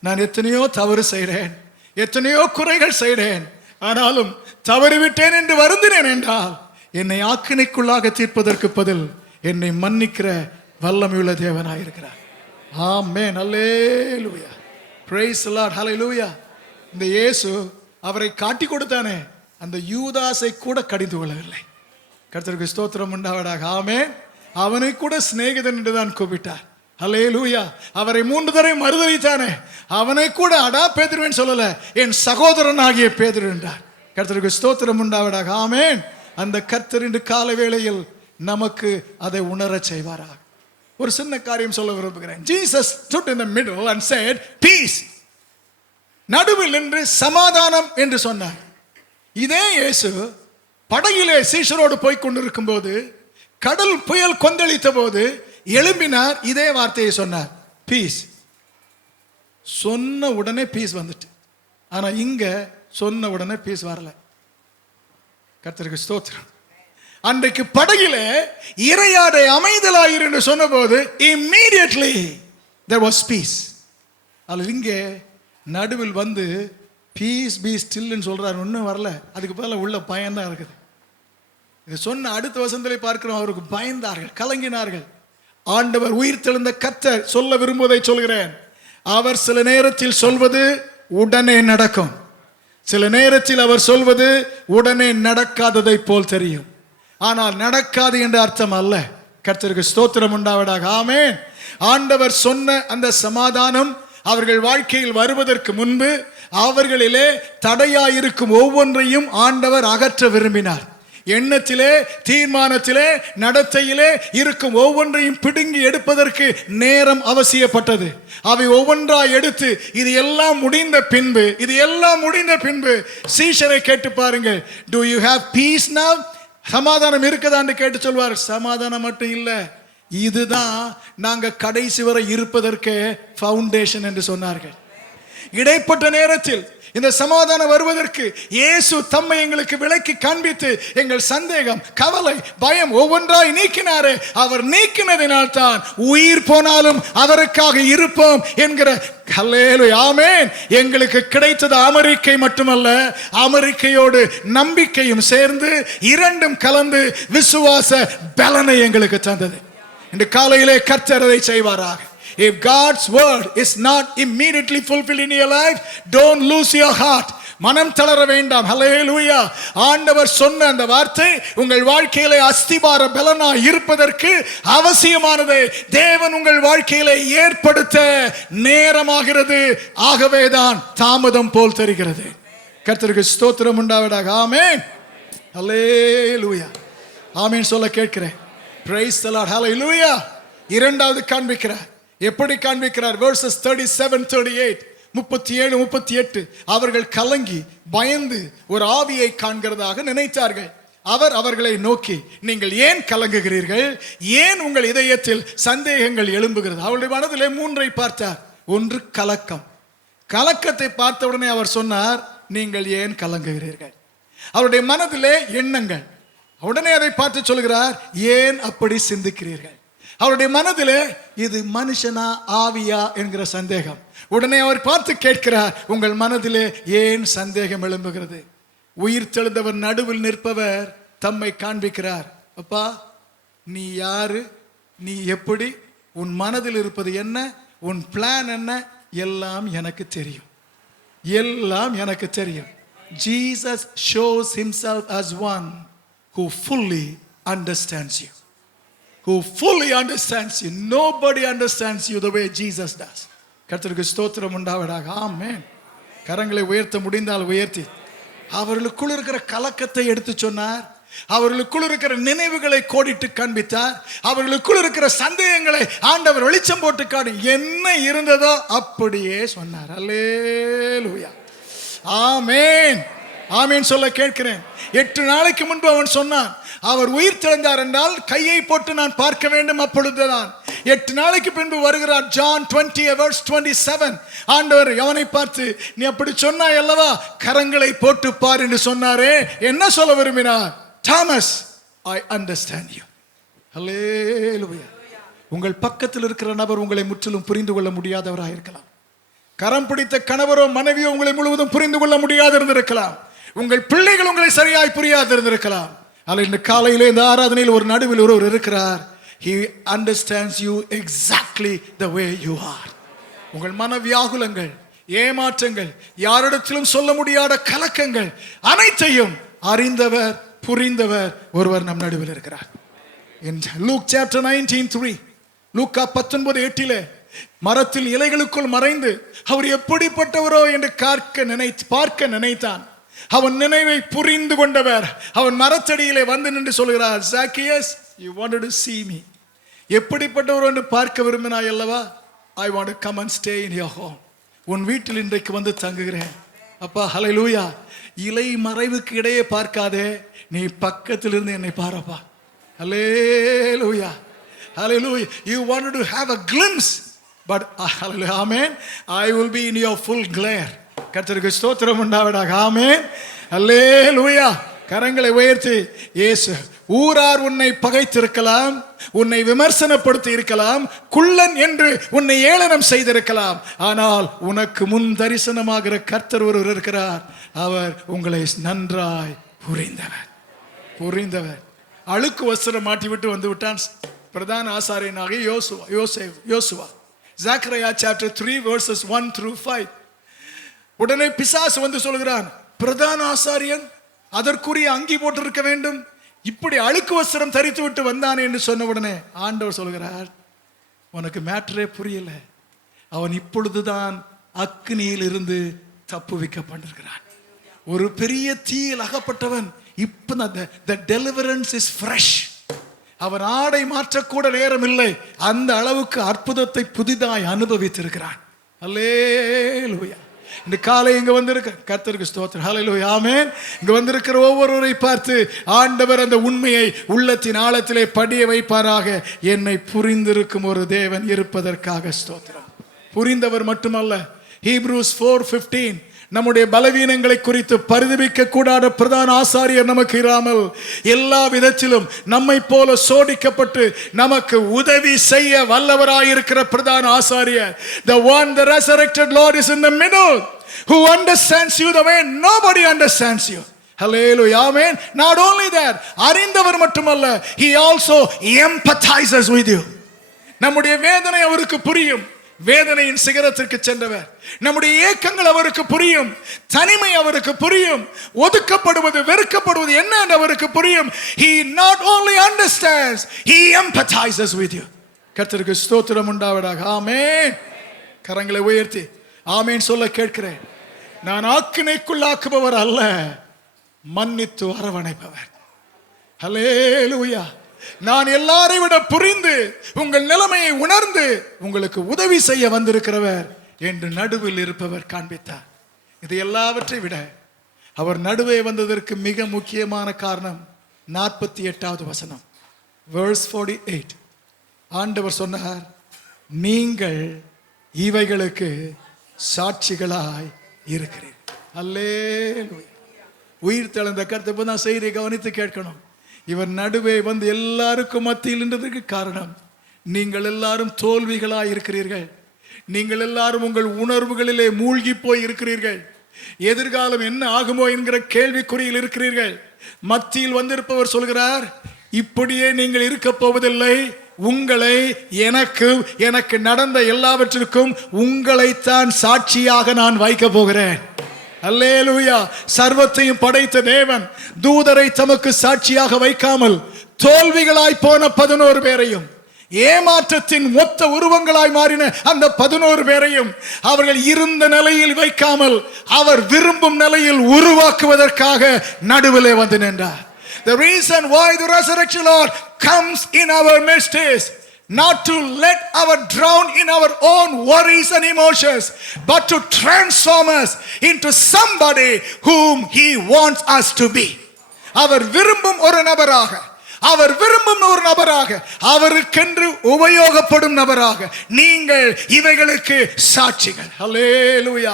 நான் எத்தனையோ தவறு செய்கிறேன், எத்தனையோ குறைகள் செய்கிறேன், ஆனாலும் தவறிவிட்டேன் என்று வருந்தினேன் என்றால் என்னை ஆக்கினைக்குள்ளாக தீர்ப்பதற்கு பதில் என்னை மன்னிக்கிற வல்லமையுள்ள தேவனாயிருக்கிறார். ஆமென். அல்லேலூயா. Price the lord. ஹல்லேலூயா. இந்த இயேசு அவரை காட்டி கொடுத்தானே, அந்த யூதாசை கூட கடிந்து கொள்ளவில்லை. கர்த்தருக்கு ஸ்தோத்திரம் உண்டாவதாக. ஆமென். அவனை கூட சிநேகிதன் என்று தான் கூப்பிட்டார். ஹல்லேலூயா. அவரை 3 தடவை மறுதலித்தானே, அவனை கூட அடா பேதுருவேன் சொல்லல, என் சகோதரன் ஆகிய பேதுரு என்றார். கர்த்தருக்கு ஸ்தோத்திரம் உண்டாவதாக. ஆமென். அந்த கர்த்தர் இன்று கால வேளையில் நமக்கு அதை உணர செய்வாராக. ஒரு சின்ன காரியம் சொல்ல விரும்புகிறேன். Jesus stood in the middle and said peace. நடுவில் நின்று சமாதானம் என்று சொன்னார். இதே இயேசு படகிலே சீஷரோடு போய் கொண்டிருக்கும் போது, கடல் புயல் கொந்தளித்த போது எழும்பினார், இதே வார்த்தையை சொன்னார், பீஸ். சொன்ன உடனே பீஸ் வந்துட்டு. ஆனா இங்க சொன்ன உடனே பீஸ் வரல. கர்த்தருக்கு ஸ்தோத்திரம். அன்றைக்கு படகிலே இறையாடை அமைதலாயிரு என்று சொன்ன போது immediately there was peace. அல்ல இங்கே நடுவில் வந்து பீஸ் பீ ஸ்டில்னு சொல்றாரு, ஒன்றும் வரல. அதுக்கு பதிலா உள்ள பயம்தான் இருக்குது. இது சொன்ன அடுத்த வசனத்திலே பார்க்கிறோம், அவருக்கு பயந்தார்கள், கலங்கினார்கள். ஆண்டவர் உயிர் தெழுந்த கர்த்தர் சொல்ல விரும்புவதை சொல்கிறேன். அவர் சில நேரத்தில் சொல்வது உடனே நடக்கும், சில நேரத்தில் அவர் சொல்வது உடனே நடக்காததை போல் தெரியும். ஆனால் நடக்காது என்ற அர்த்தம் அல்ல. கர்த்தருக்கு ஸ்தோத்திரம் உண்டாவதாக. ஆமென். ஆண்டவர் சொன்ன அந்த சமாதானம் அவர்கள் வாழ்க்கையில் வருவதற்கு முன்பு அவர்களிலே தடையாயிருக்கும் ஒவ்வொன்றையும் ஆண்டவர் அகற்ற விரும்பினார். எண்ணத்திலே, தீர்மானத்திலே, நடத்தையிலே இருக்கும் ஒவ்வொன்றையும் பிடுங்கி எடுப்பதற்கு நேரம் அவசியப்பட்டது. அவை ஒவ்வொன்றாய் எடுத்து இது எல்லாம் முடிந்த பின்பு சீஷரை கேட்டு பாருங்கள், do you have peace now? சமாதானம் இருக்குதான்னு கேட்டு சொல்வார். சமாதானம் மட்டும் இல்ல, இதுதான் நாங்க கடைசி வரை இருப்பதற்கு ஃபவுண்டேஷன் என்று சொன்னார்கள். இடைப்பட்ட நேரத்தில் இந்த சமாதானம் வருவதற்கு இயேசு தம்மை எங்களுக்கு விளக்கி காண்பித்து எங்கள் சந்தேகம், கவலை, பயம் ஒவ்வொன்றாய் நீக்கினாரே. அவர் நீக்கினதினால் தான் உயிர் போனாலும் அவருக்காக இருப்போம் என்கிற ஹல்லேலூயா. ஆமென். எங்களுக்கு கிடைத்தது அமெரிக்கை மட்டுமல்ல, அமெரிக்கையோடு நம்பிக்கையும் சேர்ந்து இரண்டும் கலந்து விசுவாச பலனை எங்களுக்கு தந்தது. இந்த காலையிலே கர்த்தர் அதை செய்வாராக. If God's word is not immediately fulfilled in your life, don't lose your heart. மனம் தளர வேண்டாம். ஹல்லேலூயா. ஆண்டவர் சொன்ன அந்த வார்த்தை உங்கள் வாழ்க்கையிலே அஸ்திபார பலனாய் இருப்பதற்கு அவசியமானதை தேவன் உங்கள் வாழ்க்கையிலே ஏற்படுத்த நேரமாகிறது. ஆகவேதான் தாமதம் போல் தெரிகிறது. கர்த்தருக்கு ஸ்தோத்திரம் உண்டாவதாக. ஆமென். ஹல்லேலூயா. ஆமென் சொல்ல கேட்கிறேன். Praise the Lord. Hallelujah. இரண்டாவது காண்பிக்கிறார். எப்படி காண்பிக்கிறார்? verses 37-38, 37-38. அவர்கள் கலங்கி பயந்து ஒரு ஆவியை காண்கிறதாக நினைத்தார்கள். அவர் அவர்களை நோக்கி, நீங்கள் ஏன் கலங்குகிறீர்கள்? ஏன் உங்கள் இதயத்தில் சந்தேகங்கள் எழும்புகிறது? அவருடைய மனதிலே 3ஐ பார்த்தார். ஒன்று கலக்கம். கலக்கத்தை பார்த்த உடனே அவர் சொன்னார், நீங்கள் ஏன் கலங்குகிறீர்கள்? அவருடைய மனதிலே எண்ணங்கள். உடனே அதை பார்த்து சொல்கிறார், ஏன் அப்படி சிந்திக்கிறீர்கள்? அவருடைய மனதிலே இது மனுஷனா ஆவியா என்கிற சந்தேகம். உடனே அவர் பார்த்து கேட்கிறார், உங்கள் மனதிலே ஏன் சந்தேகம் எழும்புகிறது? உயிர் தெழுந்தவர் நடுவில் நிற்பவர் தம்மை காண்பிக்கிறார். அப்பா, நீ யாரு? நீ எப்படி, உன் மனதில் இருப்பது என்ன, உன் பிளான் என்ன, எல்லாம் எனக்கு தெரியும். எல்லாம் எனக்கு தெரியும். Jesus shows himself as one who fully understands you. Who fully understands you. Nobody understands you the way Jesus does. கர்த்தருக்கு ஸ்தோத்திரம் உண்டாவதாக. ஆமென். கரங்களை உயர்த்த முடிந்தால் உயர்த்தி அவர்களுக்குள் இருக்கிற கலக்கத்தை எடுத்து சொன்னார். அவர்களுக்குள் இருக்கிற நினைவுகளை கோடிட்டு காண்பித்தார். அவர்களுக்குள் இருக்கிற சந்தேகங்களை ஆண்டவர் வெளிச்சம் போட்டு காணி என்ன இருந்ததோ அப்படியே சொன்னார். அல்லேலூயா. ஆமென். ஆமென் சொல்ல கேட்கிறேன். 8 நாளைக்கு முன்பு அவன் சொன்னான், அவர் உயிர் தெழுந்தார் என்றால் கையை போட்டு நான் பார்க்க வேண்டும். அப்பொழுதுதான் 8 நாளைக்கு பின்பு வருகிறார். ஜான் 20:27 ஆண்டவர் அவனை பார்த்து, நீ அப்படி சொன்னாய் அல்லவா, கரங்களை போட்டு பார் என்று சொன்னாரே, என்ன சொல்ல விரும்பினார்? Thomas, I understand you. ஹல்லேலூயா. உங்கள் பக்கத்தில் இருக்கிற நபர் உங்களை முற்றிலும் புரிந்து கொள்ள முடியாதவராக இருக்கலாம். கரம் பிடித்த கணவரோ மனைவியோ உங்களை முழுவதும் புரிந்து கொள்ள முடியாது இருந்திருக்கலாம். உங்கள் பிள்ளைகள் உங்களை சரியாய் புரியாது இருந்திருக்கலாம். ஆனால் இந்த காலையிலே இந்த ஆராதனையில் ஒரு நடுவில் ஒருவர் இருக்கிறார். He understands you exactly the way you are. உங்கள் மன வியாகுலங்கள், ஏமாற்றங்கள், யாரிடத்திலும் சொல்ல முடியாத கலக்கங்கள் அனைத்தையும் அறிந்தவர், புரிந்தவர் ஒருவர் நம் நடுவில் இருக்கிறார். In Luke chapter 19:3, லூக்கா 19:8 மரத்தில் இலைகளுக்குள் மறைந்து அவர் எப்படிப்பட்டவரோ என்று பார்க்க நினைத்தான். அவன் நினைவை புரிந்து கொண்டவர் அவன் மரத்தடியிலே வந்து நின்று சொல்கிறார், Zacchaeus, you wanted to see me. எப்படிப்பட்டவரோ என்று பார்க்க விரும்பினாய் அல்லவா? I want to come and stay in your home. உன் வீட்டில் இன்றைக்கு வந்து தங்குகிறேன். அப்பா, ஹல்லேலூயா. இலை மறைவுக்கு இடையே பார்க்காதே, நீ பக்கத்தில் இருந்து என்னை பாரப்பா. ஹல்லேலூயா. Hallelujah. You wanted to have a glimpse, but hallelujah, amen, I will be in your full glare. கர்த்தருக்கு ஸ்தோத்திரம் உண்டாவதாக. ஆமென். ஹல்லேலூயா. கரங்களை உயர்த்தி, இயேசு, ஊரார் உன்னை பகைத்திருக்கலாம், உன்னை விமர்சனப்படுத்தி இருக்கலாம், குள்ளன் என்று உன்னை ஏளனம் செய்திருக்கலாம், ஆனால் உனக்கு முன் தரிசனமாகிற கர்த்தர் ஒருவர் இருக்கிறார். அவர் உங்களை நன்றாய் புரிந்தவர். அழுக்கு வஸ்திரம் மாட்டி விட்டு வந்து விட்டான் பிரதான ஆசாரியனாக யோசுவா. Zakariya chapter 3 verses 1-5. உடனே பிசாசு வந்து சொல்கிறான், பிரதான ஆசாரியன் அதற்குரிய அங்கி போட்டிருக்க வேண்டும், இப்படி அழுக்கு வஸ்திரம் தரித்து விட்டு வந்தானே என்று சொன்ன உடனே ஆண்டவர் சொல்கிறார், உனக்கு மேட்டரே புரியல, அவன் இப்பொழுதுதான் அக்னியில் இருந்து தப்புவிக்கப்பட்டிருக்கிறான். ஒரு பெரிய தீயில் அகப்பட்டவன் இப்ப the deliverance is fresh. அவன் ஆடை மாற்றக்கூட நேரம் இல்லை, அந்த அளவுக்கு அற்புதத்தை புதிதாய் அனுபவித்திருக்கிறான். அல்லேலூயா. இந்த காலை இங்க வந்திருக்க கர்த்தருக்கு ஸ்தோத்திரம். ஹல்லேலூயா. ஆமென். இங்க வந்திருக்கிற ஒவ்வொருவரை பார்த்து ஆண்டவர் அந்த உண்மையை உள்ளத்தின் ஆழத்திலே படிய வைப்பாராக. என்னை புரிந்திருக்கும் ஒரு தேவன் இருப்பதற்காக ஸ்தோத்திரம். புரிந்தவர் மட்டுமல்ல, Hebrews 4:15 நம்முடைய பலவீனங்களை குறித்து பரிதபிக்க கூடாத பிரதான ஆசாரியர் நமக்கு இராமல் எல்லா விதத்திலும் நம்மை போல சோதிக்கப்பட்டு நமக்கு உதவி செய்ய வல்லவராயிருக்கிற பிரதான ஆசாரியர், the one, the resurrected Lord is in the middle, who understands you the way nobody understands you. Hallelujah. Amen. Not only that, அறிந்தவர் மட்டுமல்ல, he also empathizes with you. நம்முடைய வேதனை அவருக்கு புரியும். வேதனையின் சிகரத்திற்கு சென்றவர். நம்முடைய ஏக்கங்கள் அவருக்கு புரியும். தனிமை அவருக்கு புரியும். ஒதுக்கப்படுவது, வெறுக்கப்படுவது என்ன என்று அவருக்கு புரியும். He not only understands, he empathizes with you. கர்த்தருக்கு ஸ்தோத்திரம் உண்டாவதாக. ஆமென். கரங்களை உயர்த்தி ஆமென் சொல்ல கேட்கிறேன். நான் ஆக்கினைக்குள்ளாக்குபவர் அல்ல, மன்னித்து அரவணைப்பவர். ஹல்லேலூயா. நான் எல்லாரை விட புரிந்து உங்கள் நிலைமையை உணர்ந்து உங்களுக்கு உதவி செய்ய வந்திருக்கிறவர் என்று நடுவில் இருப்பவர் காண்பித்தார். இது எல்லாவற்றை விட அவர் நடுவே வந்ததற்கு மிக முக்கியமான காரணம் 48வது வசனம், verse 48. ஆண்டவர் சொன்னார், நீங்கள் இவைகளுக்கு சாட்சிகளாய் இருக்கிறீர்கள். அல்லேலூயா. உயிர் தெழுந்த கர்த்தர் தான் செய்தியை கவனித்து கேட்கணும். இவர் நடுவே வந்து எல்லாருக்கும் மத்தியில் நின்றதற்கு காரணம், நீங்கள் எல்லாரும் தோல்விகளாய் இருக்கிறீர்கள். நீங்கள் எல்லாரும் உங்கள் உணர்வுகளிலே மூழ்கி போய் இருக்கிறீர்கள். எதிர்காலம் என்ன ஆகுமோ என்கிற கேள்விக்குறியில் இருக்கிறீர்கள். மத்தியில் வந்திருப்பவர் சொல்கிறார், இப்படியே நீங்கள் இருக்க போவதில்லை, உங்களை, எனக்கு நடந்த எல்லாவற்றிற்கும் உங்களைத்தான் சாட்சியாக நான் வைக்க போகிறேன். அல்லேலூயா. சர்வத்தையும் படைத்த தேவன் தூதரை தமக்கு சாட்சியாக வைக்காமல் தோல்விகளாய் போன 11 பேரையும், ஏமாற்றத்தின் மொத்த உருவங்களாய் மாறின அந்த 11 பேரையும் அவர்கள் இருந்த நிலையில் வைக்காமல் அவர் விரும்பும் நிலையில் உருவாக்குவதற்காக நடுவிலே வந்து நின்றார். The reason why the resurrection Lord comes in our midst is not to let our drown in our own worries and emotions, but to transform us into somebody whom he wants us to be. அவர் விரும்பும் ஒரு நபராக, அவருக்கென்று உபயோகப்படும் நபராக நீங்கள் இவைகளுக்கு சாட்சிகள். அல்லேலூயா.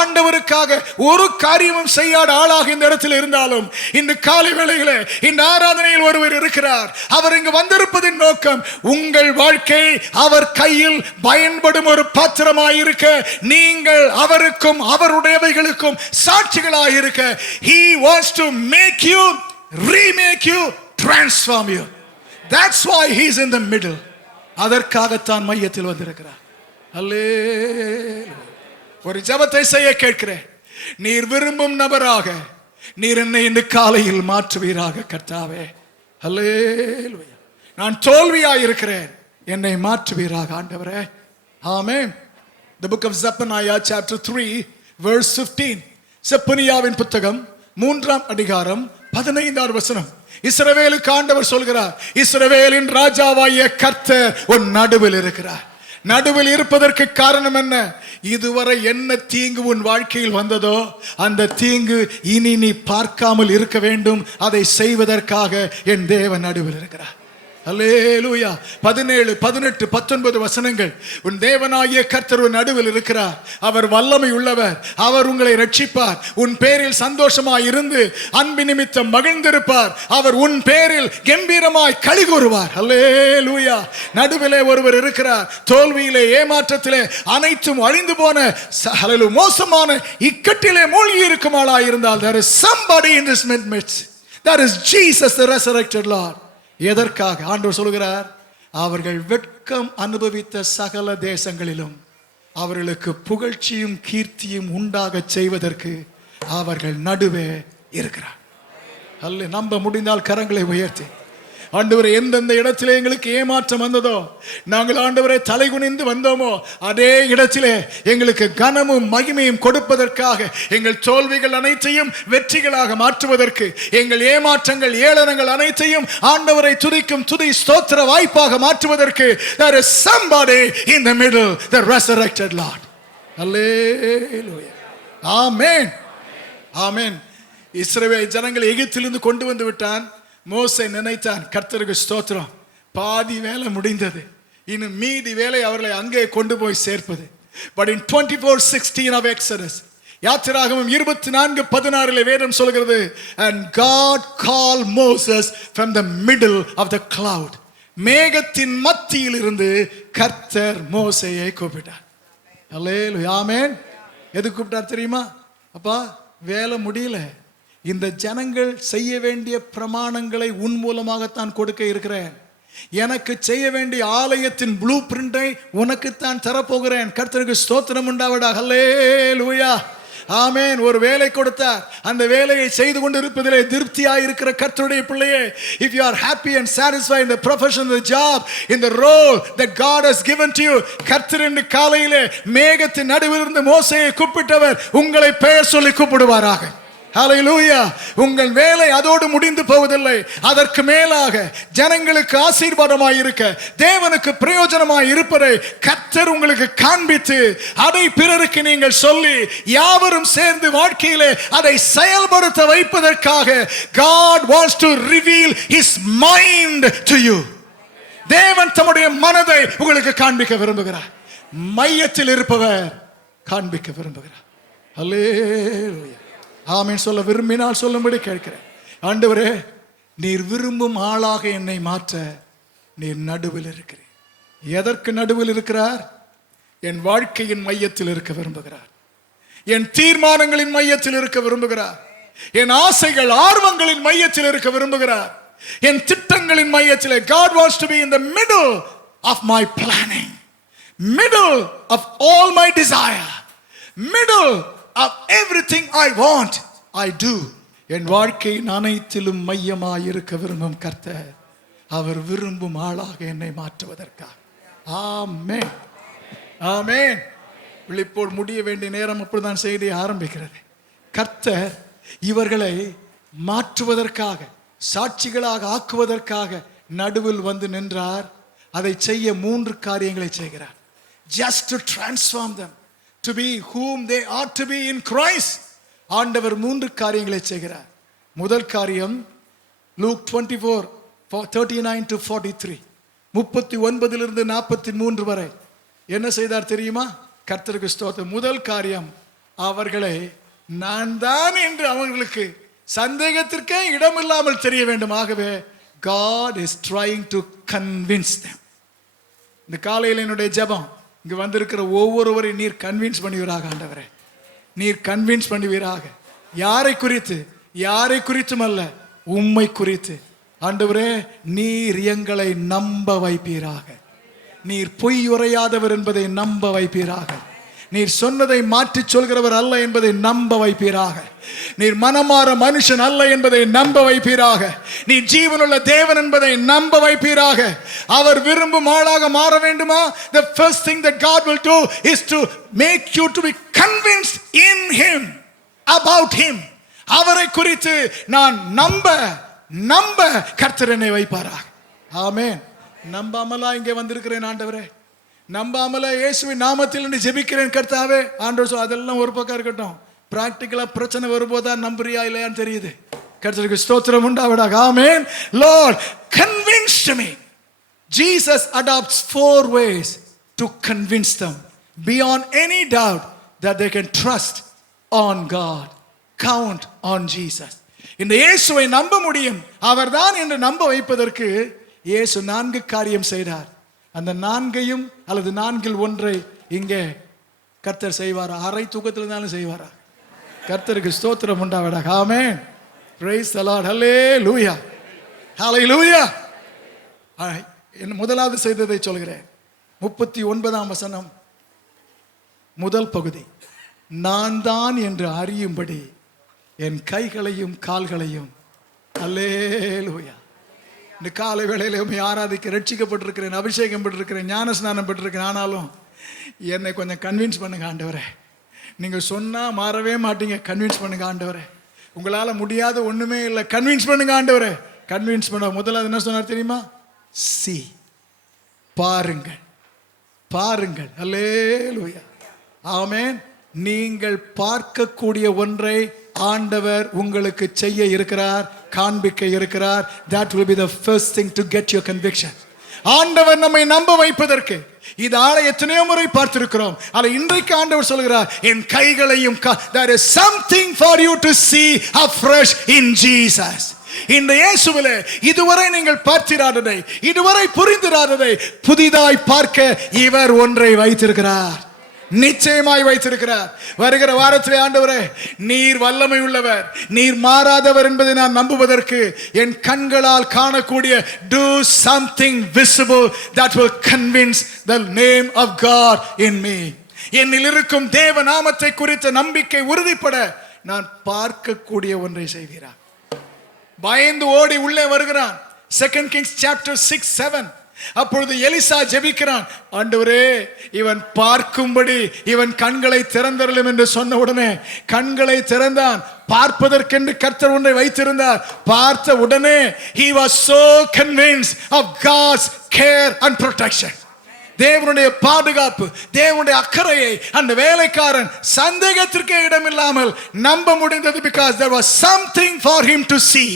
ஆண்டவருக்காக ஒரு காரியமும் செய்யாத ஆளாக இந்த இடத்தில் இருந்தாலும் இந்த காலை வேளையிலே இந்த ஆராதனையில் ஒருவர் இருக்கிறார். அவர் இங்கு வந்திருப்பதின் நோக்கம் உங்கள் வாழ்க்கை அவர் கையில் பயன்படும் ஒரு பாத்திரமாயிருக்க, நீங்கள் அவருக்கும் அவருடையவைகளுக்கும் சாட்சிகளாயிருக்க. He wants to make you, remake you, transform you. That's why he's in the middle. அதற்காகத்தான் மையத்தில் வந்திருக்கிறார். அல்லேலூயா. ஒரு ஜெபத்தை செய்ய கேட்கிறேன். நீர் விரும்பும் நபராக நீர் என்னை இந்த காலையில் மாற்றுவீராக கர்த்தாவே. அல்லேலூயா. நான் தோல்வியாய் இருக்கிறேன், என்னை மாற்றுவீராக ஆண்டவரே. ஆமென். The book of Zephaniah chapter 3 verse 15. செப்பனியாவின் புத்தகம் 3ஆம் அதிகாரம் 15வது வசனம். இஸ்ரவேலுக்கு ஆண்டவர் சொல்கிறார், இஸ்ரவேலின் ராஜாவாகிய கர்த்தர் உன் நடுவில் இருக்கிறார். நடுவில் இருப்பதற்கு காரணம் என்ன? இதுவரை என்ன தீங்கு உன் வாழ்க்கையில் வந்ததோ அந்த தீங்கு இனி நீ பார்க்காமல் இருக்க வேண்டும். அதை செய்வதற்காக என் தேவன் நடுவில் இருக்கிறார். அல்லேலூயா. 17, 18, 19 வசனங்கள். உன் தேவனாகிய கர்த்தர் உன் நடுவில் இருக்கிறார். அவர் வல்லமை உள்ளவர். அவர் உங்களை ரட்சிப்பார். உன் பேரில் சந்தோஷமாய் இருந்து அன்பு நிமித்தம் மகிழ்ந்திருப்பார். அவர் உன் பேரில் கம்பீரமாய் களி கூறுவார். அல்லேலூயா. நடுவிலே ஒருவர் இருக்கிறார். தோல்வியிலே, ஏமாற்றத்திலே, அனைத்தும் அழிந்து போன மோசமான இக்கட்டிலே மூழ்கி இருக்கும் ஆளாய் இருந்தால் there is somebody in this midst. That is Jesus, the resurrected Lord. எதற்காக? ஆண்டவர் சொல்கிறார், அவர்கள் வெட்கம் அனுபவித்த சகல தேசங்களிலும் அவர்களுக்கு புகழ்ச்சியும் கீர்த்தியும் உண்டாக செய்வதற்கு அவர்கள் நடுவே இருக்கிறார். அல்ல, நம்ப முடிந்தால் கரங்களை உயர்த்தி ஆண்டவரே, எந்தெந்த இடத்திலே எங்களுக்கு ஏமாற்றம் வந்ததோ, நாங்கள் ஆண்டவரை தலைகுனிந்து வந்தோமோ அதே இடத்திலே எங்களுக்கு கனமும் மகிமையும் கொடுப்பதற்காக, எங்கள் தோல்விகள் அனைத்தையும் வெற்றிகளாக மாற்றுவதற்கு, எங்கள் ஏமாற்றங்கள் ஏளனங்கள் அனைத்தையும் ஆண்டவரை துதிக்கும் துதி ஸ்தோத்திர வாய்ப்பாக மாற்றுவதற்கு there is somebody in the middle, the resurrected Lord. Hallelujah. Amen. Amen. இஸ்ரவேல் ஜனங்களை எகிப்திலிருந்து கொண்டு வந்து விட்டான். மோசே நினைத்தான், கர்த்தருக்கு ஸ்தோத்திரம், பாதி வேலை முடிந்தது, இன்னும் மீதி வேலை அவர்களை அங்கே கொண்டு போய் சேர்ப்பது. But in 24:16 of Exodus, யாத்திராகமம் 24:16 வேதம் சொல்கிறது, and God called Moses from the middle of the cloud. மேகத்தின் மத்தியில் இருந்து கர்த்தர் மோசேயை கூப்பிட்டார். அல்லேலூயா. ஆமென். எது கூப்பிட்டார் தெரியுமா? அப்பா, வேலை முடியல, இந்த ஜனங்கள் செய்ய வேண்டிய பிரமாணங்களை உன் மூலமாகத்தான் கொடுக்க இருக்கிறேன். எனக்கு செய்ய வேண்டிய ஆலயத்தின் ப்ளூ பிரிண்டை உனக்குத்தான் தரப்போகிறேன். கர்த்தருக்கு ஸ்தோத்திரம் உண்டாவதாக. அல்லேலூயா. ஆமென். ஒரு வேலை கொடுத்தார். அந்த வேலையை செய்து கொண்டிருப்பதிலே திருப்தியாய் இருக்கிற கர்த்தருடைய பிள்ளையே, if you are happy and satisfied in the profession, the job, in the role that God has given to you, கர்த்தர் இந்த காலையிலே மேகத்தின் நடுவில் இருந்து மோசேயை கூப்பிட்டவர் உங்களை பெயர் சொல்லி கூப்பிடுவாராக. ஹல்லேலூயா. உங்கள் வேலை அதோடு முடிந்து போவதில்லை. அதற்கு மேலாக ஜனங்களுக்கு ஆசீர்வாதமாய் இருக்க, தேவனுக்கு பிரயோஜனமாய் இருப்பதை கர்த்தர் உங்களுக்கு காண்பித்து அதை பிறருக்கு நீங்கள் சொல்லி யாவரும் சேர்ந்து வாழ்க்கையிலே அதை செயல்படுத்த வைப்பதற்காக God wants to reveal his mind to you. தேவன் தம்முடைய மனதை உங்களுக்கு காண்பிக்க விரும்புகிறார். மையத்தில் இருப்பவர் காண்பிக்க விரும்புகிறார். ஹல்லேலூயா. ஆமென். சொல்ல விரும்பினால் சொல்லும்படி கேட்கிறேன். ஆண்டவரே, நீர் விரும்பும் ஆளாக என்னை மாற்ற நீர் நடுவில் இருக்கிறீர். எதற்கு நடுவில் இருக்கிறார்? என் வாழ்க்கையின் மையத்தில் இருக்க விரும்புகிறார். என் தீர்மானங்களின் மையத்தில் இருக்க விரும்புகிறார். என் ஆசைகள் ஆர்வங்களின் மையத்தில் இருக்க விரும்புகிறார். என் திட்டங்களின் மையத்திலே. God wants to be in the middle of my planning, middle of all my desire, middle of everything I want, I do. என் வாழ்க்கையின் அனைத்திலும் மையமாய் இருக்க விரும்பும் கர்த்தர், அவர் விரும்பும் ஆளாக என்னை மாற்றுவதற்காக. ஆமென், ஆமென். விழிப்போடு முடிய வேண்டிய நேரம் அப்படிதான் செய்தி ஆரம்பிக்கிறது. கர்த்தர் இவர்களை மாற்றுவதற்காக, சாட்சிகளாக ஆக்குவதற்காக நடுவில் வந்து நின்றார். அதை செய்ய 3 காரியங்களை செய்கிறார். Just to transform them to be whom they ought to be in Christ. ஆண்டவர் 3 காரியங்களை செய்கிறார். முதல் காரியம் லூக் 24:39 to 43, 39 43 வரை என்ன செய்தார் தெரியுமா? கர்த்தருக்கு ஸ்தோத்திரம். முதல் காரியம், அவர்களை நான் தான் என்று அவர்களுக்கு சந்தேகத்திற்கே இடமில்லாமல் தெரிய வேண்டும். ஆகவே God is trying to convince them. இந்த காலையில் என்னுடைய ஜெபம், இங்கு வந்திருக்கிற ஒவ்வொருவரையும் நீர் கன்வின்ஸ் பண்ணுவீராக ஆண்டவரே, நீர் கன்வின்ஸ் பண்ணுவீராக. யாரை குறித்து? யாரை குறித்தும் அல்ல, உம்மை குறித்து. ஆண்டவரே, நீர் எங்களை நம்ப வைப்பீராக. நீர் பொய் உரையாதவர் என்பதை நம்ப வைப்பீராக. நீர் சொன்னதை மாற்றி சொல்கிறவர் அல்ல என்பதை நம்ப வைப்பீராக. நீர் மனமாற மனுஷன் அல்ல என்பதை நம்ப வைப்பீராக. நீர் ஜீவனுள்ள தேவன் என்பதை நம்ப வைப்பீராக. அவர் விரும்பும் ஆளாக மாற வேண்டுமா? The first thing that God will do is to make you to be convinced in him, about him. அவரை குறித்து நான் நம்ப கர்த்தர் என்னை வைப்பாராக. ஆமென். நம்பாமலா இங்கே வந்திருக்கிறேன் ஆண்டவரே, நம்பாமல இயேசுவின் நாமத்தில் என்று ஜெபிக்கிறேன் கர்த்தாவே. ஆண்டவர் அதெல்லாம் ஒரு பக்கம் இருக்கட்டும், பிராக்டிகலா பிரச்சனை வரும்போதுதான் நம்புறியா இல்லையான்னு தெரியுது. கர்த்தருக்கு ஸ்தோத்திரம் உண்டாவதாக. ஆமென். Lord, convince me. Jesus adopts 4 ways to convince them beyond any doubt that they can trust on God, count on Jesus. இந்த இயேசுவை நம்ப முடியும், அவர்தான் என்று நம்ப வைப்பதற்கு இயேசு 4 காரியம் செய்தார். அந்த 4ஐயும் அல்லது 4இல் 1ஐ இங்கே கர்த்தர் செய்வாரா? அரை தூக்கத்தில் இருந்தாலும் செய்வாரா? கர்த்தருக்கு ஸ்தோத்திரம் உண்டாவதாக. ஆமென். Praise the Lord. Hallelujah. Hallelujah. முதலாவது செய்ததை சொல்கிறேன். 39ஆம் வசனம் முதல் பகுதி. நான் தான் என்று அறியும்படி என் கைகளையும் கால்களையும். அல்லேலூயா. இந்த காலை வேளையில ஆராதிக்க ரட்சிக்கப்பட்டிருக்கிறேன், அபிஷேகம் பெற்றிருக்கிறேன், ஞான ஸ்நானம் பெற்றிருக்கிறேன். ஆனாலும் என்னை கொஞ்சம் கன்வின்ஸ் பண்ணுங்க ஆண்டவரே. நீங்க சொன்னா மாறவே மாட்டீங்க. கன்வின்ஸ் பண்ணுங்க ஆண்டவரே. உங்களால முடியாத ஒண்ணுமே இல்லை. கன்வின்ஸ் பண்ணுங்க ஆண்டவரே. கன்வின்ஸ் பண்ண முதல்ல என்ன சொன்னார் தெரியுமா? சி, பாருங்கள், பாருங்கள். அல்லேலூயா. ஆமென். நீங்கள் பார்க்கக்கூடிய ஒன்றை ஆண்டவர் உங்களுக்கு செய்ய இருக்கிறார், காண்பிக்க இருக்கிறார். That will be the first thing to get your conviction. ஆண்டவர் நம்மை நம்ப வைப்பதற்கு இது ஆளை எத்தனையோ முறை பார்த்திருக்கிறோம். ஆனால் இன்றைக்கு ஆண்டவர் சொல்கிறார், என் கைகளையும் there is something for you to see afresh in Jesus. இந்த இயேசுவிலே இதுவரை நீங்கள் பார்த்திராததை, இதுவரை புரிந்திராததை புதிதாய் பார்க்க இவர் ஒன்றை வைத்திருக்கிறார், நிச்சயமாய் வைத்திருக்கிறார். வருகிற வாரத்திலே ஆண்டவரே, நீர் வல்லமை உள்ளவர், நீர் மாறாதவர் என்பதை நான் நம்புவதற்கு என் கண்களால் காணக்கூடிய do something visible that will convince the name of God in me. என்னில் இருக்கும் தேவ நாமத்தை குறித்த நம்பிக்கை உறுதிப்பட நான் பார்க்கக்கூடிய ஒன்றை செய்கிறார். பயந்து ஓடி உள்ளே வருகிறான். 2 Kings chapter 6-7. அப்பொழுது எலிசா ஜெபிக்கிறான், ஆண்டவரே இவன் பார்க்கும்படி இவன் கண்களை திறந்தருளும் என்று சொன்ன உடனே கண்களை திறந்தான். பார்ப்பதற்கென்று கர்த்தர் ஒன்றை வைத்திருந்தார். பார்த்த உடனே he was so convinced of God's care and protection. தேவனுடைய பாதுகாப்பு, தேவனுடைய அக்கறையை அந்த வேலைக்காரன் சந்தேகத்திற்கே இடமில்லாமல் நம்ப முடிந்தது. because there was something for him to see.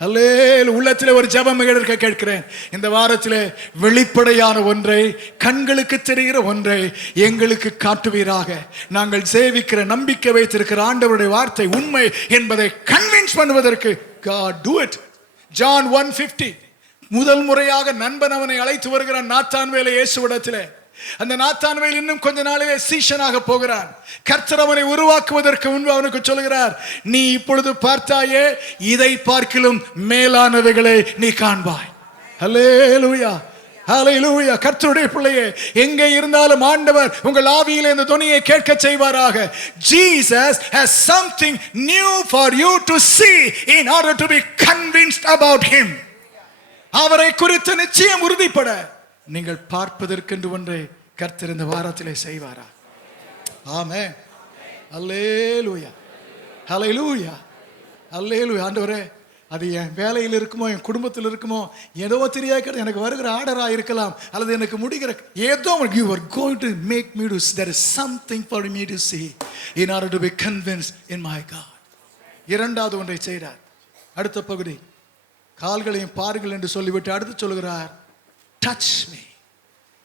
அல்லேலூயா. உள்ளத்திலே ஒரு ஜெபம் கேட்கிறேன். இந்த வாரத்திலே வெளிப்படையான ஒன்றை, கண்களுக்கு தெரிகிற ஒன்றை எங்களுக்கு காட்டுவீராக. நாங்கள் சேவிக்கிற, நம்பிக்கை வைத்திருக்கிற ஆண்டவருடைய வார்த்தை உண்மை என்பதை கன்வின்ஸ் பண்ணுவதற்கு God do it. John 1:50. முதல் முறையாக நண்பன் அவனை அழைத்து வருகிறான் நாத்தான்வேலை இயேசுவிடத்திலே. அந்த நாத்தான்வேல் இன்னும் கொஞ்ச நாளிலே சீஷனாக போகிறான். கர்த்தர் அவனை உருவாக்குவதற்கு முன்பு அவனுக்கு சொல்கிறார், நீ இப்பொழுது பார்த்தாயே, இதை பார்க்கிலும் மேலானவைகளை நீ காண்பாய். ஹல்லேலூயா, ஹல்லேலூயா. கர்த்தருடைய பிள்ளையே, எங்கே இருந்தாலும் ஆண்டவர் உங்கள் ஆவியிலே இந்த துணியை கேட்க செய்வாராக. Jesus has something new for you to see in order to be convinced about him. அவரை குறித்து நிச்சயம் உறுதிப்பட நீங்கள் பார்ப்பதற்கென்று ஒன்றை கர்த்தர் இந்த வாரத்திலே செய்வாரா? ஆமென். அல்லேலூயா, ஹல்லேலூயா, ஹல்லேலூயா. ஆண்டவரே, அது என் வேலையில் இருக்குமோ, என் குடும்பத்தில் இருக்குமோ, ஏதோ தெரியாது, எனக்கு வருகிற ஆர்டராக இருக்கலாம், அல்லது எனக்கு முடிகிற ஏதோ, you are going to make me to see. There is something for me to see in order to be convinced in my God. இரண்டாவது ஒன்றை செய்கிறார். அடுத்த பகுதி, கால்களையும் பாருங்கள் என்று சொல்லிவிட்டு அடுத்து சொல்கிறார், டச் மீ,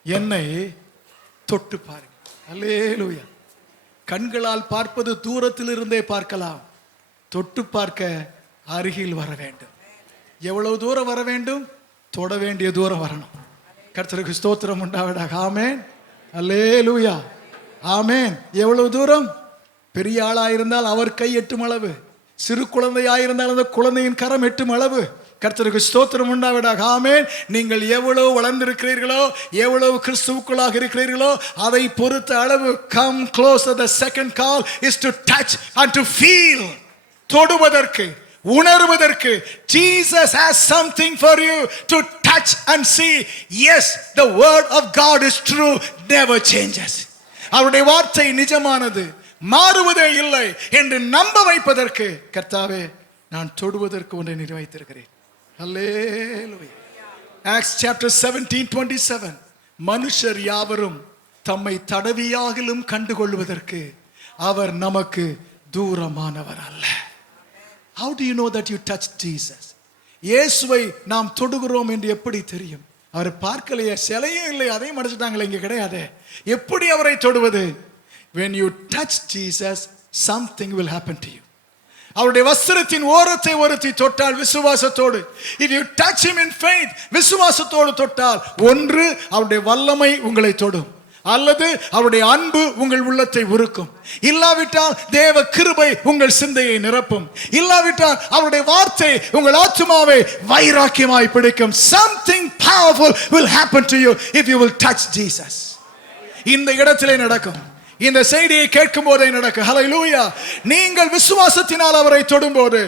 என்னை தொட்டு பாருங்கள். அல்லேலூயா. கண்களால் பார்ப்பது தூரத்தில் இருந்தே பார்க்கலாம், தொட்டு பார்க்க அருகில் வர வேண்டும். எவ்வளவு தூரம் வர வேண்டும்? தொட வேண்டிய தூரம் வரணும். கர்த்தருக்கு ஸ்தோத்திரம் உண்டாவதாக. ஆமென், அல்லேலூயா, ஆமென். எவ்வளவு தூரம்? பெரிய ஆளாயிருந்தால் அவர் கை எட்டும் அளவு, சிறு குழந்தையாயிருந்தால் அந்த குழந்தையின் கரம் எட்டும் அளவு. கர்த்தருக்கு ஸ்தோத்திரம் உண்டாவதாக. ஆமென். நீங்கள் எவ்வளவு வளர்ந்திருக்கிறீர்களோ, எவ்வளவு கிறிஸ்துவுக்குள்ளாக இருக்கிறீர்களோ, அதை பொறுத்த அளவு. come closer. The second call is to touch and to feel. தொடுவதற்கு, உணர்வதற்கு. Jesus has something for you to touch and see. Yes, the word of God is true, never changes. அவருடைய வார்த்தை நிஜமானது, மாறுவதே இல்லை என்று நம்ப வைப்பதற்கு, கர்த்தாவே, நான் தொடுவதற்கு ஒன்றை நீர் வைத்திருக்கிறேன். அல்லேலூயா. Acts chapter 17:27. மனுஷர் யாவரும் தம்மை தடவியாகிலும் கண்டுகொள்வதற்கு அவர் நமக்கு தூரமானவர் அல்ல. How do you know that you touched Jesus? இயேசுவை நாம் தொடுகிறோம் என்று எப்படி தெரியும்? அவர் பார்க்கலையே, சிலையும் இல்லை, அதையும் அடைச்சிட்டாங்களே, இங்கே கிடையாது. எப்படி அவரை தொடுவது? When you touch Jesus, something will happen to you. அவருடைய வஸ்திரத்தின் ஓரத்தை ஒருத்தி தொட்டால் விசுவாசத்தோடு, if you touch him in faith, விசுவாசத்தோடு தொட்டால், ஒன்று அவருடைய வல்லமை உங்களை தொடும், அல்லது அவருடைய அன்பு உங்கள் உள்ளத்தை உருக்கும். இல்லாவிட்டால் தேவ கிருபை உங்கள் சிந்தையை நிரப்பும். இல்லாவிட்டால் அவருடைய வார்த்தை உங்கள் ஆத்துமாவை வைராக்கியமாய் பிடிக்கும். Something powerful will happen to you if you will touch Jesus. இந்த இடத்திலே நடக்கும். இந்த செய்தியை கேட்கும் போதே நடக்கும். ஹல்லேலூயா. நீங்கள் விசுவாசத்தினால் அவரை தொடும்போது,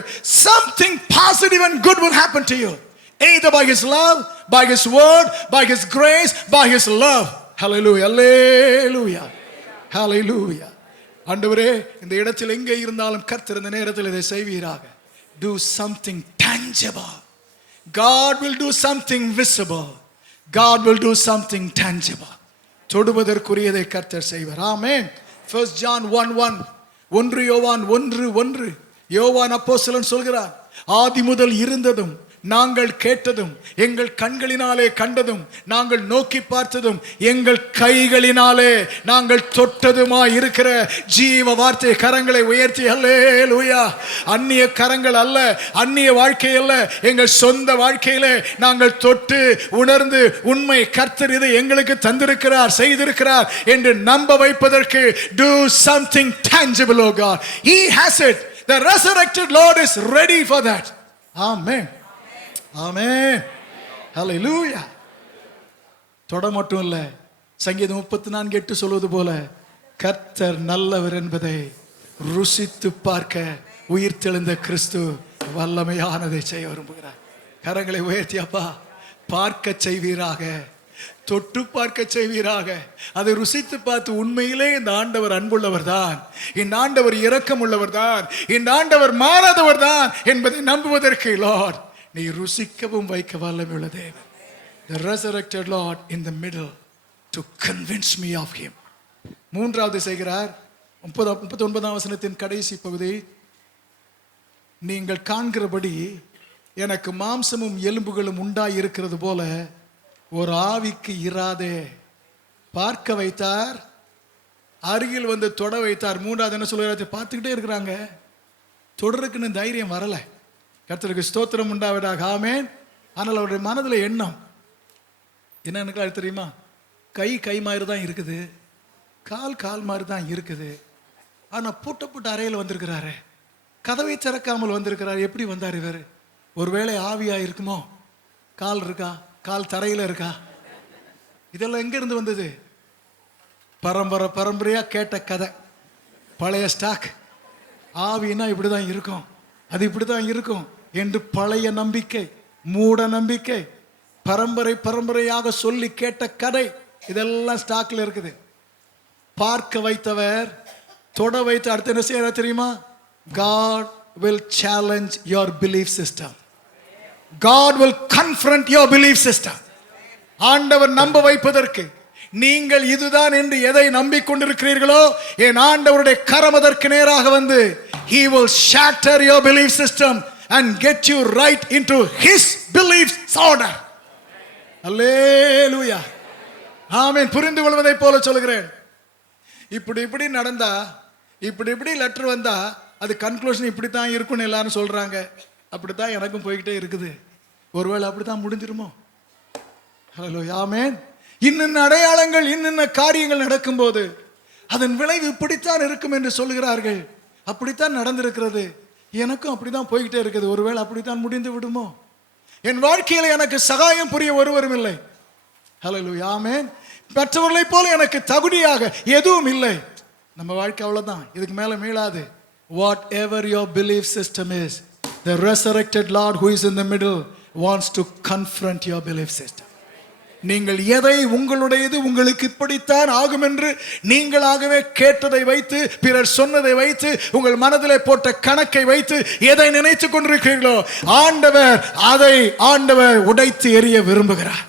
something positive and good will happen to you, either by his love, by his word, by his grace, by his love. Hallelujah, hallelujah, hallelujah. ஆண்டவரே, இந்த இடத்தில் எங்கே இருந்தாலும் கர்த்தர் இந்த நேரத்தில் இதை செய்வீராக. Do something tangible. God will do something visible. God will do something tangible. தொடுவதற்குரியதை கர்த்தர் செய்வார். ஆமென். 1 John 1:1. 1 யோவான் 1:1. யோவான் அப்போஸ்தலன் சொல்கிறார், ஆதி முதல் இருந்ததும் நாங்கள் கேட்டதும் எங்கள் கண்களினாலே கண்டதும் நாங்கள் நோக்கி பார்த்ததும் எங்கள் கைகளினாலே நாங்கள் தொட்டதுமாய் இருக்கிற ஜீவ வார்த்தை. கரங்களை உயர்த்தி அல்லேலூயா. அந்நிய கரங்கள் அல்ல, அந்நிய வாழ்க்கை அல்ல, எங்கள் சொந்த வாழ்க்கையிலே நாங்கள் தொட்டு உணர்ந்து உண்மை கர்த்தர் இதை எங்களுக்கு தந்திருக்கிறார், செய்திருக்கிறார் என்று நம்ப வைப்பதற்கு do something tangible, oh God. He has it. The resurrected Lord is ready for that. Amen. ஆமென், ஹல்லேலூயா. தொட மட்டும் இல்ல, சங்கீதம் 34:8 சொல்வது போல, கர்த்தர் நல்லவர் என்பதை ருசித்து பார்க்க உயிர்த்தெழுந்த கிறிஸ்து வல்லமையானதை செய்ய விரும்புகிறார். கரங்களை உயர்த்தி, அப்பா, பார்க்க செய்வீராக, தொட்டு பார்க்க செய்வீராக. அதை ருசித்து பார்த்து உண்மையிலே இந்த ஆண்டவர் அன்புள்ளவர் தான், இந்த ஆண்டவர் இரக்கம் உள்ளவர் தான், இந்த ஆண்டவர் மாறாதவர் தான் என்பதை நம்புவதற்கு, லார்ட், நீ ருசிக்கவும் வைக்க வல்லமையுள்ள தேவன். The resurrected Lord in the middle to convince me of him. மூன்றாவது செய்கிறார். 39ஆம் வசனத்தின் கடைசி பகுதி, நீங்கள் காண்கிறபடி எனக்கு மாம்சமும் எலும்புகளும் உண்டாய் இருக்கிறது போல ஒரு ஆவிக்கு இராதே. பார்க்க வைத்தார், அருகில் வந்து தொட வைத்தார். மூன்றாவது என்ன சொல்கிறார்? பார்த்துக்கிட்டே இருக்கிறாங்க, தொடருக்குன்னு தைரியம் வரலை. கர்த்தருக்கு ஸ்தோத்திரம் உண்டாவதாக. ஆமென். ஆனால் அவருடைய மனதில் எண்ணம் என்னன்னு தெரியுமா? கை கை மாதிரி தான் இருக்குது, கால் கால் மாதிரி தான் இருக்குது. ஆனால் பூட்ட அறையில் வந்திருக்கிறாரு, கதவை திறக்காமல் வந்திருக்கிறார். எப்படி வந்தார் இவர்? ஒருவேளை ஆவியா இருக்குமோ? கால் இருக்கா? கால் தரையில் இருக்கா? இதெல்லாம் எங்கிருந்து வந்தது? பரம்பரையா கேட்ட கதை, பழைய ஸ்டாக். ஆவினா இப்படிதான் இருக்கும், அது இப்படிதான் இருக்கும் என்று பழைய நம்பிக்கை, மூட நம்பிக்கை, பரம்பரையாக சொல்லி கேட்ட கதை, இதெல்லாம் ஸ்டாக்ல இருக்குது. பார்க்க வைத்தவர் தொட வைத்து அடுத்து என்ன செய்யற தெரியுமா? God will challenge your belief system. God will confront your belief system. ஆண்டவர் நம்ப வைப்பதற்கு, நீங்கள் இதுதான் என்று எதை நம்பிக்கொண்டிருக்கிறீர்களோ என் ஆண்டவருடைய கரம் அதற்கு நேராக வந்து he will shatter your belief system and get you right into his belief order. அல்லேலூயா, ஆமென். புரிந்து கொள்வதை போல சொல்கிறேன். இப்படி நடந்தா, இப்படி லெட்டர் வந்தா அது கன்க்ளூஷன் இப்படி தான் இருக்கும்னு எல்லாரும் சொல்றாங்க. அப்படித்தான் எனக்கும் போய்கிட்டே இருக்குது. ஒருவேளை அப்படித்தான் முடிஞ்சிருமோ? ஹல்லேலூயா, ஆமென். இன்னும் அடையாளங்கள், இன்னும் காரியங்கள் நடக்கும்போது அதன் விளைவு இப்படித்தான் இருக்கும் என்று சொல்கிறார்கள். அப்படித்தான் நடந்திருக்கிறது. எனக்கும் அப்படித்தான் போய்கிட்டே இருக்குது. ஒருவேளை அப்படித்தான் முடிந்து விடுமோ? என் வாழ்க்கையில எனக்கு சகாயம் புரிய ஒருவரும் இல்லை. ஹல்லேலூயா, ஆமென். மற்றவர்களைப் போல எனக்கு தகுதியாக எதுவும் இல்லை. நம்ம வாழ்க்கை அவ்வளவுதான், இதுக்கு மேல மீளாது. Whatever your belief system is, the resurrected Lord who is in the middle wants to confront your belief system. நீங்கள் எதை உங்களுடையது, உங்களுக்கு இப்படித்தான் ஆகும் என்று நீங்களாகவே கேட்டதை வைத்து, பிறர் சொன்னதை வைத்து, உங்கள் மனதிலே போட்ட கணக்கை வைத்து எதை நினைத்துக் கொண்டிருக்கிறீர்களோ ஆண்டவர் உடைத்து எறிய விரும்புகிறார்.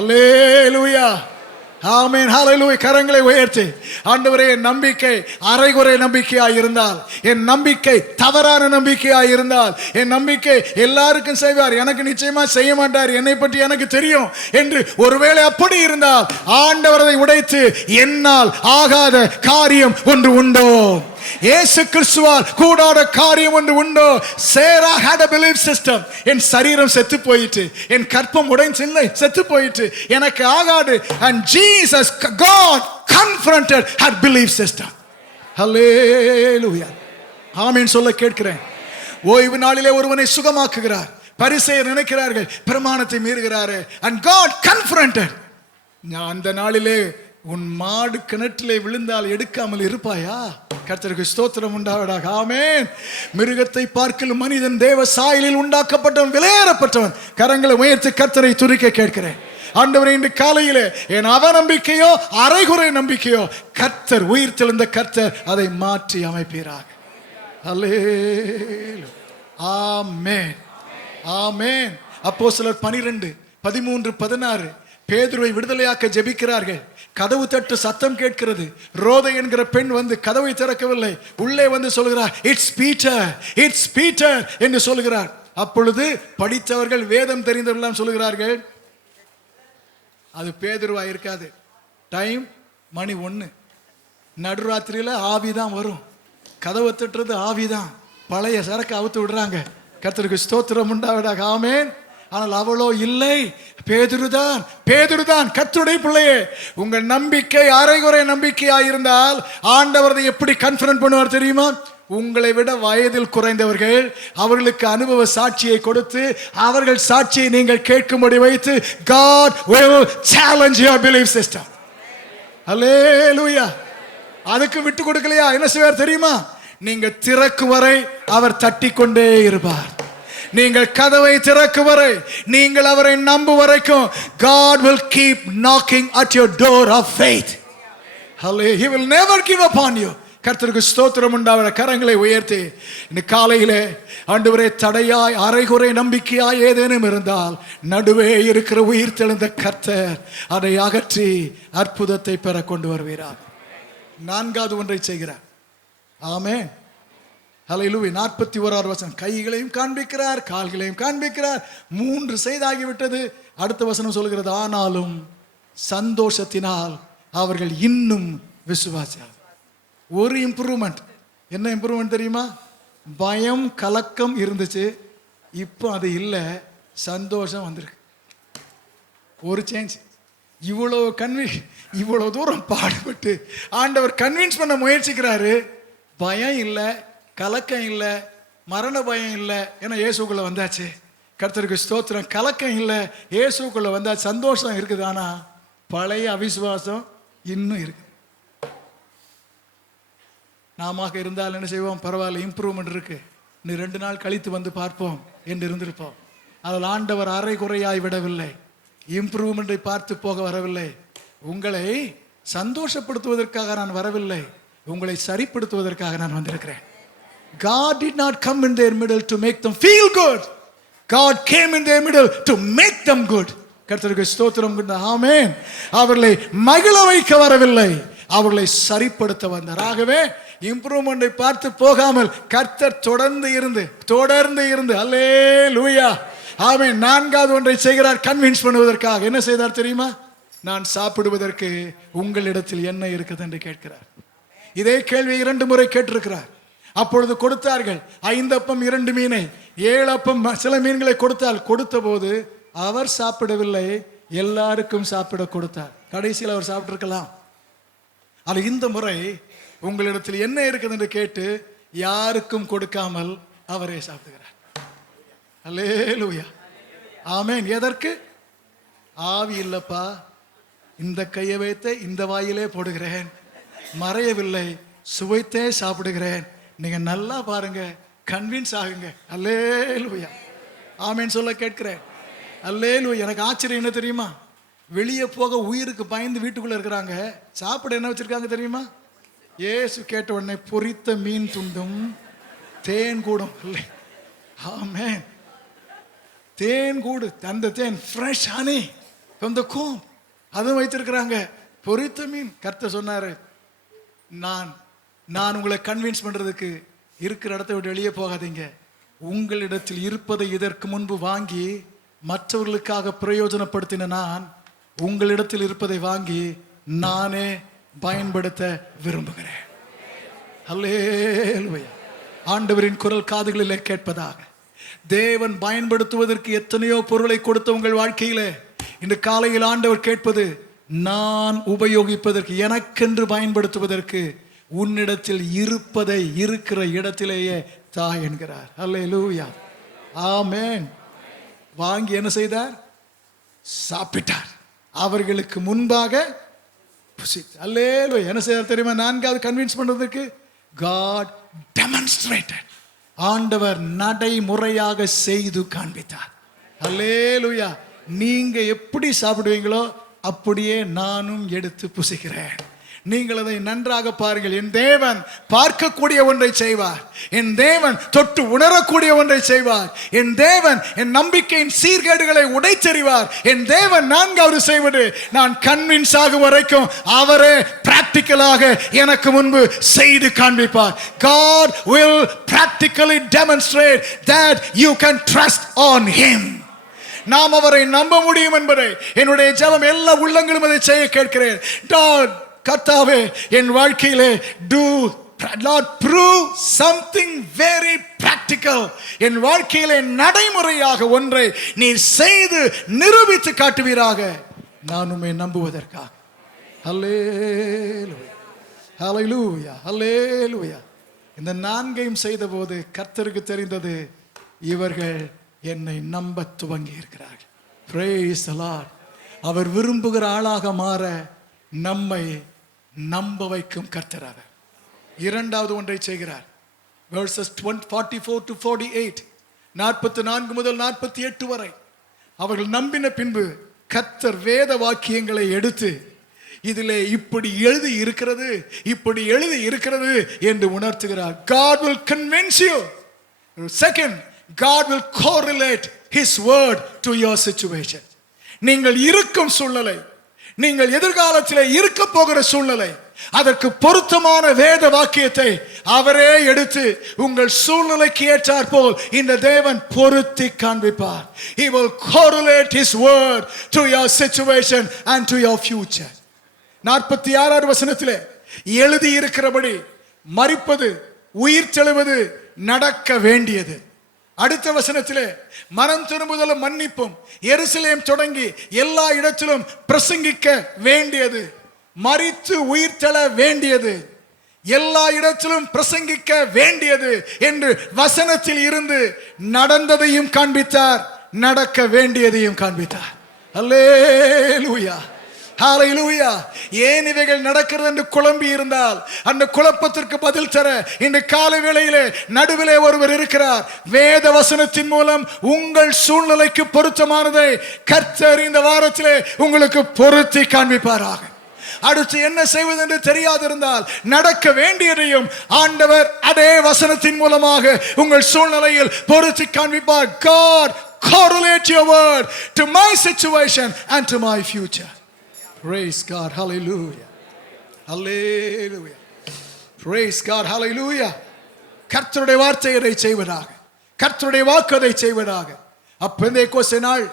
அல்லேலூயா, ஆமென், ஹல்லேலூயா. கரங்களை உயர்த்தி, ஆண்டவரே, என் நம்பிக்கை அரைகுறை நம்பிக்கையாய் இருந்தால், என் நம்பிக்கை தவறான நம்பிக்கையாய் இருந்தால், என் நம்பிக்கை எல்லாருக்கும் செய்வார், எனக்கு நிச்சயமா செய்ய மாட்டார், என்னை பற்றி எனக்கு தெரியும் என்று ஒருவேளை அப்படி இருந்தால் ஆண்டவர் அதை உடைத்து, என்னால் ஆகாத காரியம் ஒன்று உண்டோ, இயேசு கிறிஸ்துவால் கூடாத காரியம் ஒன்று உண்டோ? Sarah had a belief system. என் சரீரம் செத்து போயிட்டு, என் கற்பம் உடைந்து செத்து போயிட்டு, எனக்கு ஆகாது. And Jesus, God confronted her belief system. Hallelujah, ஆமென் சொல்ல கேட்கிறேன். ஓய்வு நாளிலே ஒருவனை சுகமாக்குகிறார். பரிசேயர் நினைக்கிறார்கள் பிரமாணத்தை மீறுகிறாரே. And God confronted. அந்த நாளிலே உன் மாடு கிணற்றிலே விழுந்தால் எடுக்காமல் இருப்பாயா? கர்த்தருக்கு ஸ்தோத்திரம் உண்டாவதாக, ஆமென். மிருகத்தை பார்க்கலும் மனிதன் தேவ சாயலில் உண்டாக்கப்பட்டவன், விலையேறப்பட்டவன். கரங்களை உயர்த்தி கர்த்தரை துதிக்க கேட்கிறேன். ஆண்டவரே, இன்று காலையிலே என் அவநம்பிக்கையோ அரைகுறை நம்பிக்கையோ கர்த்தர், உயிர் தெழுந்த கர்த்தர் அதை மாற்றி அமைப்பீராக. அல்லேலூயா, ஆமென், ஆமென். அப்போஸ்தலர் 12:13-16 பேதுருவை விடுதலையாக்க ஜெபிக்கிறார்கள். கதவு தட்டு சத்தம் கேட்கிறது. ரோதை என்கிற பெண் வந்து கதவை திறக்கவில்லை. உள்ளே வந்து சொல்கிறார், இட்ஸ் பீட்டர், இட்ஸ் பீட்டர் என்று சொல்கிறார். அப்பொழுது படித்தவர்கள், வேதம் தெரிந்தவர்கள் சொல்கிறார்கள், அது பேதுருவா இருக்காது. டைம் மணி 1, நடுராத்திரியில ஆவிதான் வரும். கதவை தட்டுறது ஆவிதான். பழைய சரக்கு அவுத்து விடுறாங்க. கர்த்தருக்கு ஸ்தோத்திரம் உண்டாவதாக, ஆமென். ஆனால் அவளோ இல்லை, பேதுருதான். கர்த்தருடைய பிள்ளையே, உங்க நம்பிக்கை அரைகுறை நம்பிக்கையாயிருந்தால் ஆண்டவர் எப்படி கன்ஃபரன்ட் பண்ணுவார் தெரியுமா? உங்களை விட வயதில் குறைந்தவர்கள், அவர்களுக்கு அனுபவ சாட்சியை கொடுத்து, அவர்கள் சாட்சியை நீங்கள் கேட்கும்படி வைத்து, God will challenge your belief system. அல்லேலூயா. அதுக்கு விட்டு கொடுக்கலையா? என்ன செய்வார் தெரியுமா? நீங்க திறக்கும் வரை அவர் தட்டிக்கொண்டே இருப்பார். நீங்கள் கதவை திறக்கும் வரை, நீங்கள் அவரை நம்பும் வரைக்கும், God will keep knocking at your door of faith. Hallelujah. He will never give up on you. கர்த்தருக்கு ஸ்தோத்திரம் உண்டாவதாக. கரங்களை உயர்த்தி இந்த காலையிலே, ஆண்டவரே, தடையாய் அரைகுறை நம்பிக்கையாய் ஏதேனும் இருந்தால் நடுவே இருக்கிற உயிர் தெழுந்த கர்த்தர் அதை அகற்றி அற்புதத்தை பெற கொண்டு வருவீரார். 4வது ஒன்றை செய்கிறார். ஆமென், ஹல்லேலூயா. 41வது வசனம், கைகளையும் காண்பிக்கிறார், கால்களையும் காண்பிக்கிறார். 3 செய்தாகிவிட்டது. அடுத்த வசனம் சொல்கிறது, ஆனாலும் சந்தோஷத்தினால் அவர்கள் இன்னும் விசுவாசியார். ஒரு இம்ப்ரூவ்மெண்ட். என்ன இம்ப்ரூவ்மெண்ட் தெரியுமா? பயம் கலக்கம் இருந்துச்சு, இப்போ அது இல்லை, சந்தோஷம் வந்திருக்கு. ஒரு சேஞ்ச். இவ்வளோ தூரம் பாடுபட்டு ஆண்டவர் கன்வின்ஸ் பண்ண முயற்சிக்கிறாரு. பயம் இல்லை, கலக்கம் இல்லை, மரண பயம் இல்லை. ஏன்னா இயேசுக்குள்ள வந்தாச்சு. கர்த்தருக்கு ஸ்தோத்திரம். கலக்கம் இல்லை, இயேசுக்குள்ள வந்தாச்சு. சந்தோஷம் இருக்குது. ஆனா பழைய அவிசுவாசம் இன்னும் இருக்கு. நாம இருந்தால் என்ன செய்வோம்? பரவாயில்ல, இம்ப்ரூவ்மெண்ட் இருக்கு, நீ 2 நாள் கழித்து வந்து பார்ப்போம் என்று இருந்திருப்போம். அதில் ஆண்டவர் அரை குறையாய் விடவில்லை, இம்ப்ரூவ்மெண்ட்டை பார்த்து போக வரவில்லை. உங்களை சந்தோஷப்படுத்துவதற்காக நான் வரவில்லை, உங்களை சரிப்படுத்துவதற்காக நான் வந்திருக்கிறேன். God did not come in their middle to make them feel good. God came in their middle to make them good. கர்த்தருக்கு ஸ்தோத்திரம். ஆமென். அவர்களை மகிழ வைக்க வரவில்லை, அவர்களை சரிப்படுத்த வந்தார். ஆகவே இம்ப்ரூவ்மெண்டை பார்த்து போகாமல் கர்த்தர் தொடர்ந்து இருந்து அல்லேலூயா ஆமென் 4வது ஒன்றை செய்கிறார். கன்வின்ஸ் பண்ணுவதற்காக என்ன செய்தார் தெரியுமா? நான் சாப்பிடுவதற்கு உங்களிடத்தில் என்ன இருக்குது என்று கேட்கிறார். இதே கேள்வி 2 முறை கேட்டிருக்கிறார். அப்பொழுது கொடுத்தார்கள். 5 அப்பம் 2 மீனை, 7 அப்பம் சில மீன்களை கொடுத்த போது அவர் சாப்பிடவில்லை, எல்லாருக்கும் சாப்பிட கொடுத்தார். கடைசியில் அவர் சாப்பிட்டிருக்கலாம். அது இந்த முறை உங்களிடத்தில் என்ன இருக்குது என்று கேட்டு யாருக்கும் கொடுக்காமல் அவரே சாப்பிடுகிறார். அல்லேலூயா ஆமென். எதற்கு? ஆவி இல்லப்பா, இந்த கையை வைத்து இந்த வாயிலே போடுகிறேன், மறையவில்லை, சுவைத்தே சாப்பிடுகிறேன். நீங்க நல்லா பாருங்க, கன்வின்ஸ் ஆகுங்க. அல்லேலூயா ஆமென் சொல்ல கேட்கிறேன். அல்லேலூயா. எனக்கு ஆச்சரியம் என்ன தெரியுமா? வெளியே போக உயிருக்கு பயந்து வீட்டுக்குள்ள இருக்கிறாங்க. சாப்பிட என்ன வச்சிருக்காங்க தெரியுமா? இயேசு கேட்ட உடனே பொரித்த மீன் துண்டும் தேன் கூடும். ஆமென். தேன் கூடு, அந்த தேன் ஃப்ரெஷ் ஹனி ஃப்ரம் தி கூம், அதுவும் வைத்திருக்கிறாங்க. பொரித்த மீன். கர்த்தர் சொன்னாரு, நான் உங்களை கன்வின்ஸ் பண்றதுக்கு இருக்கிற இடத்தை விட்டு வெளியே போகாதீங்க. உங்களிடத்தில் இருப்பதை இதற்கு முன்பு வாங்கி மற்றவர்களுக்காக பிரயோஜனப்படுத்தின நான் உங்களிடத்தில் இருப்பதை வாங்கி நானே பயன்படுத்த விரும்புகிறேன். அல்லேலூயா. ஆண்டவரின் குரல் காதுகளிலே கேட்பதாக. தேவன் பயன்படுத்துவதற்கு எத்தனையோ பொருளை கொடுத்த உங்கள் வாழ்க்கையிலே இந்த காலையில் ஆண்டவர் கேட்பது, நான் உபயோகிப்பதற்கு, எனக்கென்று பயன்படுத்துவதற்கு உன்னிடத்தில் இருப்பதை இருக்கிற இடத்திலேயே தா என்கிறார். அல்லேலூயா ஆமென். வாங்கி என்ன செய்தார்? சாப்பிட்டார். அவர்களுக்கு முன்பாக அல்லேலூயா. என்ன செய்தார் தெரியுமா? 4வது கன்வின்ஸ் பண்றதுக்கு God demonstrated. ஆண்டவர் நடைமுறையாக செய்து காண்பித்தார். அல்லேலூயா. நீங்க எப்படி சாப்பிடுவீங்களோ அப்படியே நானும் எடுத்து புசிக்கிறேன். நீங்கள் அதை நன்றாக பாருங்கள். என் தேவன் பார்க்கக்கூடிய ஒன்றை செய்வார், என் தேவன் தொட்டு உணரக்கூடிய ஒன்றை செய்வார், என் தேவன் என் நம்பிக்கையின் சீர்கேடுகளை உடைத்தெறிவார். என் தேவன் 4வது செய்வது, நான் கன்வின்ஸ் ஆகும் வரைக்கும் அவரே பிராக்டிக்கலாக எனக்கு முன்பு செய்து காண்பிப்பார். God will practically demonstrate that you can trust on him. நாம் அவரை நம்ப முடியும் என்பதை என்னுடைய ஜெபம் எல்லா உள்ளங்களும் அதை செய்ய கேட்கிறேன். கர்த்தாவே, என் வாழ்க்கையிலே Lord, prove something very practical. என் வாழ்க்கையிலே நடைமுறையாக ஒன்றை நீர் செய்து நிரூபித்து காட்டுவீராக, நான் உம்மை நம்புவதற்காக. ஹல்லேலூயா ஹல்லேலூயா ஹல்லேலூயா. இந்த 4ஐயும் செய்த போது கர்த்தருக்கு தெரிந்தது, இவர்கள் என்னை நம்ப துவங்கி இருக்கிறார்கள். Praise the Lord. அவர் விரும்புகிற ஆளாக மாற நம்மை நம்ப வைக்கும் கர்த்தராக 2வது ஒன்றை செய்கிறார். verses 44 to 48, 44 முதல் 48 வரை. அவர்கள் நம்பின பின்பு கர்த்தர் வேத வாக்கியங்களை எடுத்து, இதிலே இப்படி எழுதி இருக்கிறது என்று உணர்த்துகிறார். God will convince you. Second, God will correlate his word to your situation. நீங்கள் இருக்கும் சூழ்நிலை, நீங்கள் எதிர்காலத்தில் இருக்க போகிற சூழ்நிலை, அதற்கு பொருத்தமான வேத வாக்கியத்தை அவரே எடுத்து உங்கள் சூழ்நிலைக்கு ஏற்றார் போல் இந்த தேவன் பொருத்தி காண்பிப்பார். He will correlate his word to your situation and to your future. 46வது வசனத்திலே எழுதி இருக்கிறபடி மரிப்பது, உயிர் தெழுவது நடக்க வேண்டியது. அடுத்த வசனத்திலே மனம் திரும்புதலும் மன்னிப்பும் எருசலேம் தொடங்கி எல்லா இடத்திலும் பிரசங்கிக்க வேண்டியது, மரித்து உயிர்த்தெழ வேண்டியது, எல்லா இடத்திலும் பிரசங்கிக்க வேண்டியது என்று வசனத்தில் இருந்து நடந்ததையும் காண்பித்தார், நடக்க வேண்டியதையும் காண்பித்தார். அல்லேலூயா, ஹல்லேலூயா. ஏன் இவைகள் நடக்கிறது என்று குழம்பி இருந்தால் அந்த குழப்பத்திற்கு பதில் தர இந்த காலை வேளையிலே நடுவிலே ஒருவர் இருக்கிறார். வேத வசனத்தின் மூலம் உங்கள் சூழ்நிலைக்கு பொருத்தமானதை கர்த்தர் இந்த வாரத்திலே உங்களுக்கு பொருத்தி காண்பிப்பாராக. அடுத்து என்ன செய்வது என்று தெரியாதிருந்தால் நடக்க வேண்டியதையும் ஆண்டவர் அதே வசனத்தின் மூலமாக உங்கள் சூழ்நிலையில் பொருத்தி காண்பிப்பார். God correlate your word to my situation and to my future. Praise God, hallelujah, hallelujah, praise God, hallelujah. கர்த்தருடைய வார்த்தை அதை செய்வதாக, கர்த்தருடைய வாக்கு அதை செய்வதாக. அப்பெந்தேகோஸ்தே நாள்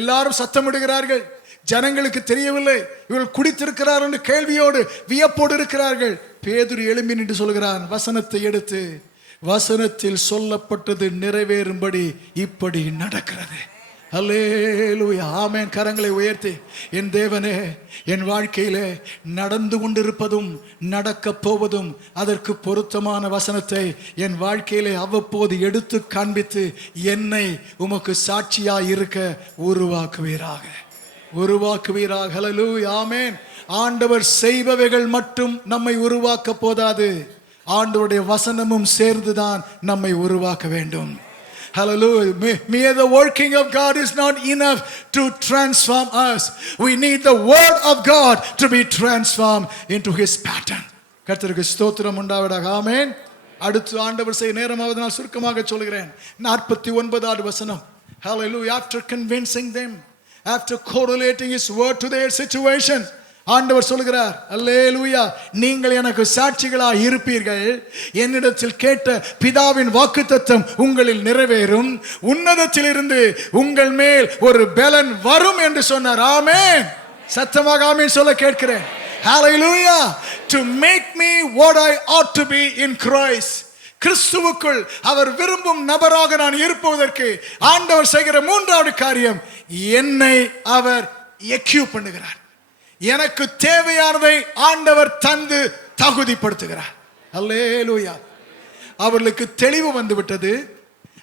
எல்லாரும் சத்தமிடுகிறார்கள். ஜனங்களுக்கு தெரியவில்லை இவர்கள் குடித்திருக்கிறார் என்று கேள்வியோடு வியப்போடு இருக்கிறார்கள். பேதுரு எழும்பி நின்று சொல்கிறான், வசனத்தை எடுத்து வசனத்தில் சொல்லப்பட்டது நிறைவேறும்படி இப்படி நடக்கிறது. அல்லேலூயா, ஆமென். கரங்களை உயர்த்தி, என் தேவனே, என் வாழ்க்கையிலே நடந்து கொண்டிருப்பதும் நடக்க போவதும் அதற்கு பொருத்தமான வசனத்தை என் வாழ்க்கையிலே அவ்வப்போது எடுத்து காண்பித்து என்னை உமக்கு சாட்சியாய் இருக்க உருவாக்குவீராக, உருவாக்குவீராக. ஹல்லேலூயா, ஆமென். ஆண்டவர் செய்பவைகள் மட்டும் நம்மை உருவாக்க போதாது, ஆண்டவருடைய வசனமும் சேர்ந்துதான் நம்மை உருவாக்க வேண்டும். Hallelujah. Mere the working of God is not enough to transform us. We need the word of God to be transformed into his pattern. கர்த்தருக்கு ஸ்தோத்திரம் உண்டாவதாக. ஆமென். அடுத்து ஆண்டவர் செய்ய நேரமாவதனால் சுருக்கமாக சொல்கிறேன். 49வது வசனம். Hallelujah. After convincing them, after correlating his word to their situation, ஆண்டவர் சொல்கிறார், அல்லேலூயா, நீங்கள் எனக்கு சாட்சிகளாய் இருப்பீர்கள். என்னிடத்தில் கேட்ட பிதாவின் வாக்குத்தத்தம் உங்களில் நிறைவேறும். உன்னதத்தில் இருந்து உங்கள் மேல் ஒரு பலன் வரும் என்று சொன்னார். ஆமென். சத்தமாக ஆமென் சொல்ல கேட்கிறேன். ஹல்லேலூயா. To make me what I ought to be in Christ. கிறிஸ்துவுக்குள் அவர் விரும்பும் நபராக நான் இருப்பதற்கு ஆண்டவர் செய்கிற மூன்றாவது காரியம், என்னை அவர் எக்யூப் பண்ணுகிறார். எனக்கு தேவையானதை ஆண்டவர் தந்து தகுதிப்படுத்துகிறார். அல்லேலூயா. அவர்களுக்கு தெளிவு வந்து விட்டது,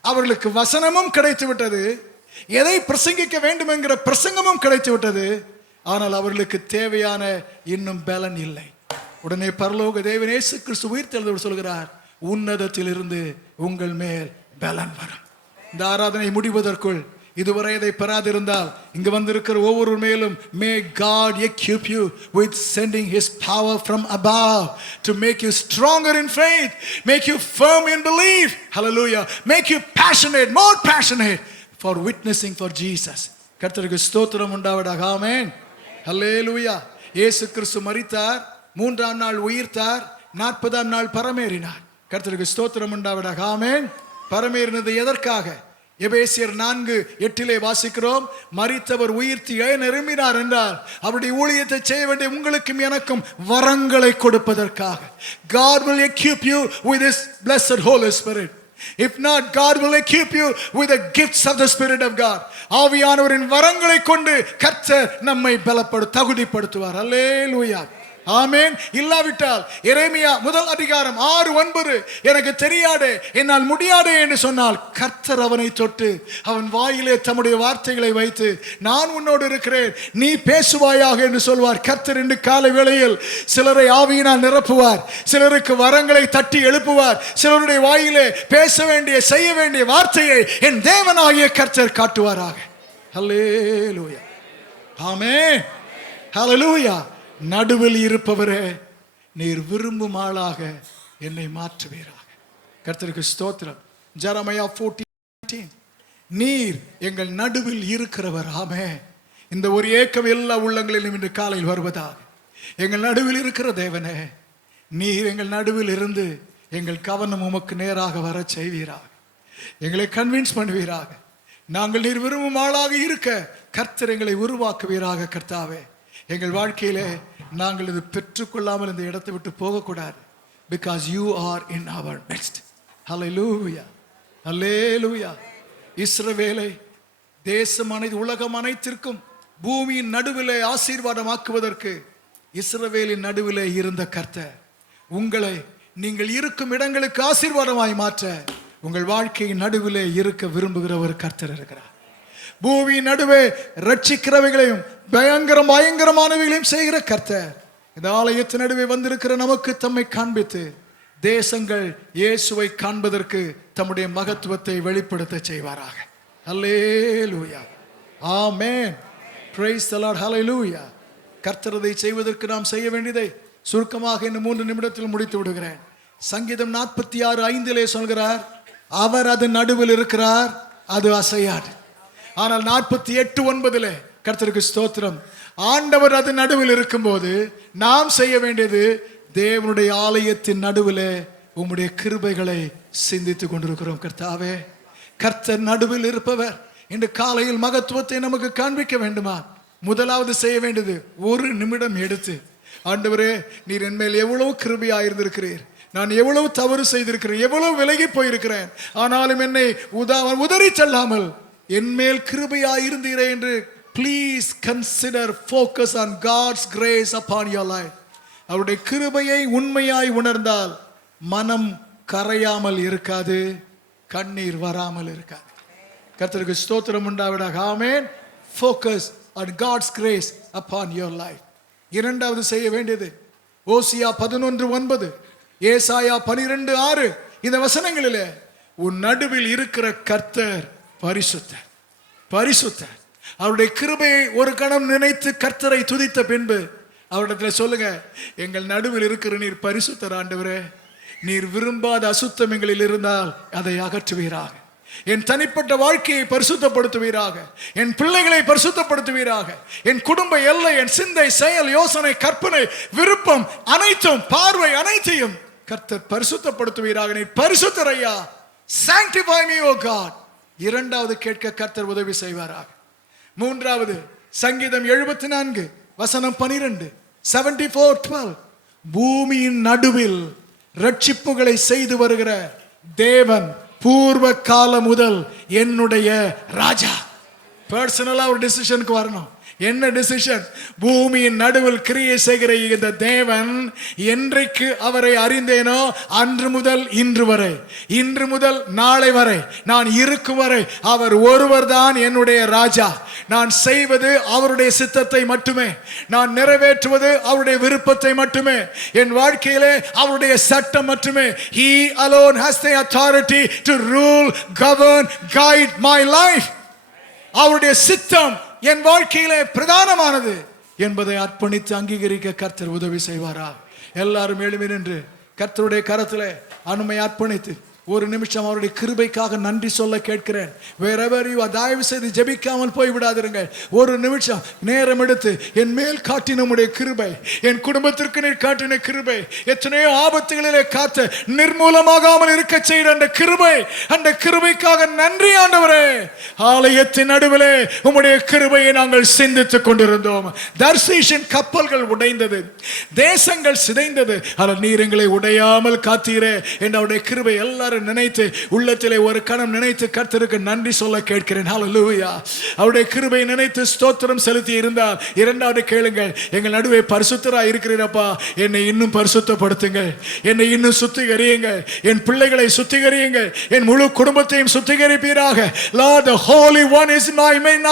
அவர்களுக்கு வசனமும் கிடைத்து விட்டது, எதை பிரசங்கிக்க வேண்டும் என்கிற பிரசங்கமும் கிடைத்து விட்டது. ஆனால் அவர்களுக்கு தேவையான இன்னும் பலன் இல்லை. உடனே பரலோக தேவன் இயேசு கிறிஸ்து உயிர்த்தெழுந்தவர் சொல்கிறார், உன்னதத்திலிருந்து உங்கள் மேல் பலன் வரும். இந்த ஆராதனை முடிவதற்குள் இதுவரை இதை பெறாதிருந்தால் இங்கு வந்திருக்கிற ஒவ்வொரு மேலும் may God equip you with sending his power from above to make you stronger in faith, make you firm in belief, hallelujah, make you passionate, more passionate for witnessing for Jesus. கர்த்தருக்கு ஸ்தோத்திரம் உண்டாவதாக. ஆமென். ஹல்லேலூயா. இயேசு கிறிஸ்து மரித்தார், 3ஆம் நாள் உயிர்த்தார், 40ஆம் நாள் பரமேறினார். கர்த்தருக்கு ஸ்தோத்திரம் உண்டாவதாக. ஆமென். பரமேறினது எதற்காக? எபேசியர் 4:8 வாசிக்கிறோம், மரித்தவர் உயிர்த்து ஏன் எழும்பினார் என்றால் அவருடைய ஊழியத்தை செய்ய வேண்டிய உங்களுக்கும் எனக்கும் வரங்களை கொடுப்பதற்காக. God will equip you with his blessed Holy Spirit. If not, God will equip you with the gifts of the Spirit of God. ஆவியானவரின் வரங்களை கொண்டு கர்த்தர் நம்மை தகுதிப்படுத்துவார். அல்லேலூயா, ஆமென். இல்லாவிட்டால் எரேமியா 1:6-9 எனக்கு தெரியாதே, என்னால் முடியாதே என்று சொன்னால் கர்த்தர் அவனை தொட்டு அவன் வாயிலே தம்முடைய வார்த்தைகளை வைத்து நான் உன்னோடு இருக்கிறேன், நீ பேசுவாயாக என்று சொல்வார். கர்த்தர் இன்று காலை வேளையில் சிலரை ஆவியினால் நிரப்புவார், சிலருக்கு வரங்களை தட்டி எழுப்புவார், சிலருடைய வாயிலே பேச வேண்டிய செய்ய வேண்டிய வார்த்தையை என் தேவனாகிய கர்த்தர் காட்டுவாராக. ஹல்லேலூயா, ஆமென், ஹல்லேலூயா. நடுவில் இருப்பவரே, நீர் விரும்பும் ஆளாக என்னை மாற்றுவீராக. கர்த்தருக்கு ஸ்தோத்திரம். ஜெரமையா 14:19, நீர் எங்கள் நடுவில் இருக்கிறவர். ஆமென். இந்த ஒரு ஏக்கம் எல்லா உள்ளங்களிலும் இன்று காலையில் வருவதாக. எங்கள் நடுவில் இருக்கிற தேவனே, நீர் எங்கள் நடுவில் இருந்து எங்கள் கவனம் உமக்கு நேராக வர செய்வீராக, எங்களை கன்வின்ஸ் பண்ணுவீராக. நாங்கள் நீர் விரும்பும் ஆளாக இருக்க கர்த்தர் எங்களை உருவாக்குவீராக. கர்த்தாவே, எங்கள் வாழ்க்கையிலே நாங்கள் இது பெற்றுக்கொள்ளாமல் இந்த இடத்தை விட்டு போகக்கூடாது. Because you are in our midst. Hallelujah. அல்லேலூயா. இஸ்ரவேலை தேசம் உலகம் அனைத்திற்கும் பூமியின் நடுவிலே ஆசீர்வாதமாக்குவதற்கு இஸ்ரவேலின் நடுவிலே இருந்த கர்த்தர் உங்களை நீங்கள் இருக்கும் இடங்களுக்கு ஆசீர்வாதமாய் மாற்ற உங்கள் வாழ்க்கையின் நடுவிலே இருக்க விரும்புகிற ஒரு கர்த்தர் இருக்கிறார். பூமியின் நடுவே ரட்சிக்கிறவைகளையும் பயங்கரமானவைகளையும் செய்கிற கர்த்தர் இந்த ஆலயத்தின் நடுவே வந்திருக்கிற நமக்கு தம்மை காண்பித்து தேசங்கள் இயேசுவை காண்பதற்கு தம்முடைய மகத்துவத்தை வெளிப்படுத்த செய்வாராக. அல்லேலூயா. ஆமென். Praise the lord. ஹல்லேலூயா. கர்த்தர் அதை செய்வதற்கு நாம் செய்ய வேண்டியதை சுருக்கமாக இன்னும் 3 நிமிடத்தில் முடித்து விடுகிறேன். சங்கீதம் 46:5 சொல்கிறார், அவர் அது நடுவில் இருக்கிறார், அது அசையாது. ஆனால் 48:9 கர்த்தருக்கு ஸ்தோத்திரம், ஆண்டவர் அது நடுவில் இருக்கும்போது நாம் செய்ய வேண்டியது தேவனுடைய ஆலயத்தின் நடுவில் உம்முடைய கிருபைகளை சிந்தித்துக் கொண்டிருக்கிறோம். கர்த்தாவே, கர்த்தர் நடுவில் இருப்பவர் இன்று காலையில் மகத்துவத்தை நமக்கு காண்பிக்க வேண்டுமா? முதலாவது செய்ய வேண்டியது 1 நிமிடம் எடுத்து, ஆண்டவரே, நீர் என் மேல் எவ்வளவு கிருபையாயிருந்திருக்கிறீர், நான் எவ்வளவு தவறு செய்திருக்கிறேன், எவ்வளவு விலகி போயிருக்கிறேன், ஆனாலும் என்னை உதறி செல்லாமல் என் மேல் கிருபையாயிருந்தீரே என்று please consider, focus on God's grace upon your life. அவருடைய கிருபையை உண்மையாய் உணர்ந்தால் மனம் கரையாமல் இருக்காது, கண்ணீர் வராமல் இருக்காது. கர்த்தருக்கு ஸ்தோத்திரம் உண்டாவதாக. ஆமென். Focus on God's grace upon your life. இரண்டாவது செய்ய வேண்டியது ஓசியா 11:9, ஏசாயா 12:6 இந்த வசனங்களிலே உன் நடுவில் இருக்கிற கர்த்தர் பரிசுத்தர், பரிசுத்தர். அவருடைய கிருபையை ஒரு கணம் நினைத்து கர்த்தரை துதித்த பின்பு அவரிடத்தில் சொல்லுங்க, எங்கள் நடுவில் இருக்கிற நீர் பரிசுத்தர் ஆண்டவரே, நீர் விரும்பாத அசுத்தம் எங்களில் இருந்தால் அதை அகற்றுவீராக, என் தனிப்பட்ட வாழ்க்கையை பரிசுத்தப்படுத்துவீராக, என் பிள்ளைகளை பரிசுத்தப்படுத்துவீராக, என் குடும்ப எல்லை, என் சிந்தை, செயல், யோசனை, கற்பனை, விருப்பம் அனைத்தும், பார்வை அனைத்தையும் கர்த்தர் பரிசுத்தப்படுத்துவீராக. நீர் பரிசுத்தர் ஐயா, sanctify me O God. இரண்டாவது கேட்க கர்த்தர் உதவி செய்வாராக. மூன்றாவது சங்கீதம் 74:12, 74:12, பூமியின் நடுவில் ரட்சிப்புகளை செய்து வருகிற தேவன் பூர்வ காலம் முதல் என்னுடைய ராஜா. பர்சனலா ஒரு டிசிஷனுக்கு வரணும். என்ன டிசிஷன்? பூமியின் நடுவில் கிரியை செய்கிற இந்த தேவன், என்றைக்கு அவரை அறிந்தேனோ அன்று முதல் இன்று வரை, இன்று முதல் நாளை வரை, நான் இருக்கும் வரை அவர் ஒருவர் தான் என்னுடைய ராஜா. நான் செய்வது அவருடைய சித்தத்தை மட்டுமே, நான் நிறைவேற்றுவது அவருடைய விருப்பத்தை மட்டுமே, என் வாழ்க்கையிலே அவருடைய சட்டம் மட்டுமே. He alone has the authority to rule, govern, guide my life. அவருடைய சித்தம் என் வாழ்க்கையிலே பிரதானமானது என்பதை அர்ப்பணித்து அங்கீகரிக்க கர்த்தர் உதவி செய்வாரா? எல்லாரும் எழும்பி நின்று கர்த்தருடைய கரத்திலே அனுமை அர்ப்பணித்து 1 நிமிஷம் அவருடைய கிருபைக்காக நன்றி சொல்ல கேட்கிறேன். wherever you are, தயவு செய்து ஜெபிக்காமல் போய் விடாதிருங்கள். 1 நிமிஷம் நேரம் எடுத்து, என் மேல் காட்டின உம்முடைய கிருபை, என் குடும்பத்திற்கு நீர் காட்டின கிருபை, எத்தனையோ ஆபத்துகளிலே காத்து நிர்மூலமாகாமல் இருக்க செய்த அந்த கிருபை, அந்த கிருபைக்காக நன்றி ஆண்டவரே. ஆலயத்தின் நடுவிலே உம்முடைய கிருபையை நாங்கள் சிந்தித்துக் கொண்டிருந்தோம். தர்சீஷின் கப்பல்கள் உடைந்தது, தேசங்கள் சிதைந்தது, ஆனால் நீர் எங்களை உடையாமல் காத்தீரே என்று அவருடைய கிருபை எல்லாரும் நினைத்து, உள்ளத்திலே ஒரு கணம் நினைத்து கர்த்தருக்கு நன்றி சொல்ல கேட்கிறேன். ஹல்லேலூயா. அவருடைய கிருபை நினைத்து ஸ்தோத்திரம் செலுத்தி இருந்தால் இரண்டாவது கேளுங்கள், எங்கள் நடுவே பரிசுத்தராய் இருக்கிறீரப்பா, என்னை இன்னும் பரிசுத்தப்படுத்துங்கள், என்னை இன்னும் சுத்திகரியுங்கள், என் பிள்ளைகளை சுத்திகரியுங்கள், என் முழு குடும்பத்தையும் சுத்திகரிப்பீராக. Lord, the Holy One is in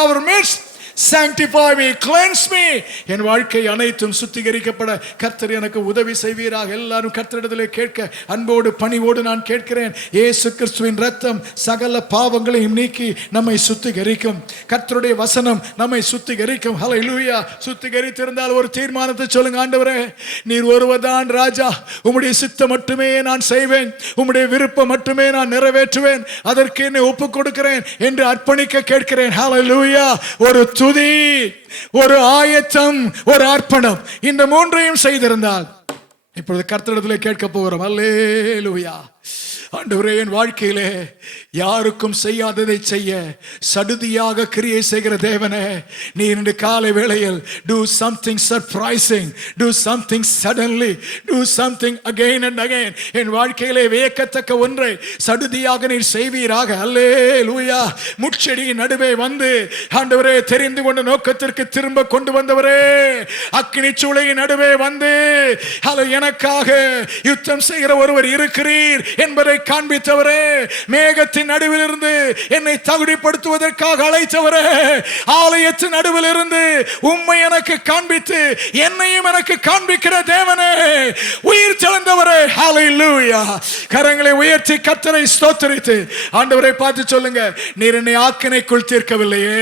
our midst. Sanctify me, cleanse me. என் வாழ்க்கை அனைத்தும் சுத்திகரிக்கப்பட கர்த்தர் எனக்கு உதவி செய்வீராக. எல்லாரும் கர்த்தரிடத்திலே கேட்க அன்போடு பணிவோடு நான் கேட்கிறேன். இயேசு கிறிஸ்துவின் இரத்தம் சகல பாவங்களையும் நீக்கி நம்மை சுத்திகரிக்கும். கர்த்தருடைய வசனம் நம்மை சுத்திகரிக்கும். ஹல்லேலூயா. சுத்திகரித்திருந்தால் ஒரு தீர்மானத்தை சொல்லுங்க, ஆண்டவரே, நீர் ஒருவர்தான் ராஜா, உம்முடைய சித்தம் மட்டுமே நான் செய்வேன், உம்முடைய விருப்பம் மட்டுமே நான் நிறைவேற்றுவேன், அதற்கு என்னை ஒப்புக் கொடுக்கிறேன் என்று அர்ப்பணிக்க கேட்கிறேன். ஹல்லேலூயா. ஒரு துதி, ஒரு ஆயத்தம், ஒரு அர்ப்பணம், இந்த மூன்றையும் செய்திருந்தால் இப்பொழுது கர்த்தரிடத்திலே கேட்க போகிறோம். அல்லேலூயா. ஆண்டவரே, என் வாழ்க்கையிலே யாருக்கும் செய்யாததை செய்ய சடுதியாக கிரியை செய்கிற தேவனே, நீ இன்று காலை வேளையில் do something surprising, do something suddenly, do something again and again. என் வாழ்க்கையிலே வியக்கத்தக்க ஒன்றை சடுதியாக நீர் செய்வீராக. அல்லேலூயா. முட்செடியின் நடுவே வந்து ஆண்டவரே, தெரிந்து கொண்ட நோக்கத்திற்கு திரும்ப கொண்டு வந்தவரே, அக்கினி சூளையின் நடுவே வந்து எனக்காக யுத்தம் செய்கிற ஒருவர் இருக்கிறீர் என்பதை காண்பித்தவரே, மேகத்தின் நடுவில் இருந்து என்னை தகுதிப்படுத்துவதற்காக அழைத்தவரே, ஆலயத்தின் நடுவில் இருந்து உம்மை எனக்கு காண்பித்து என்னையும் எனக்கு காண்பிக்கிற தேவனே, உயிர் தெழுந்தவரே, ஹல்லேலூயா. கரங்களை உயர்த்தி கர்த்தரை ஸ்தோத்திரித்து ஆண்டவரை பார்த்து சொல்லுங்க, நீர் என்னை ஆக்கினைக்குள் தீர்க்கவில்லையே,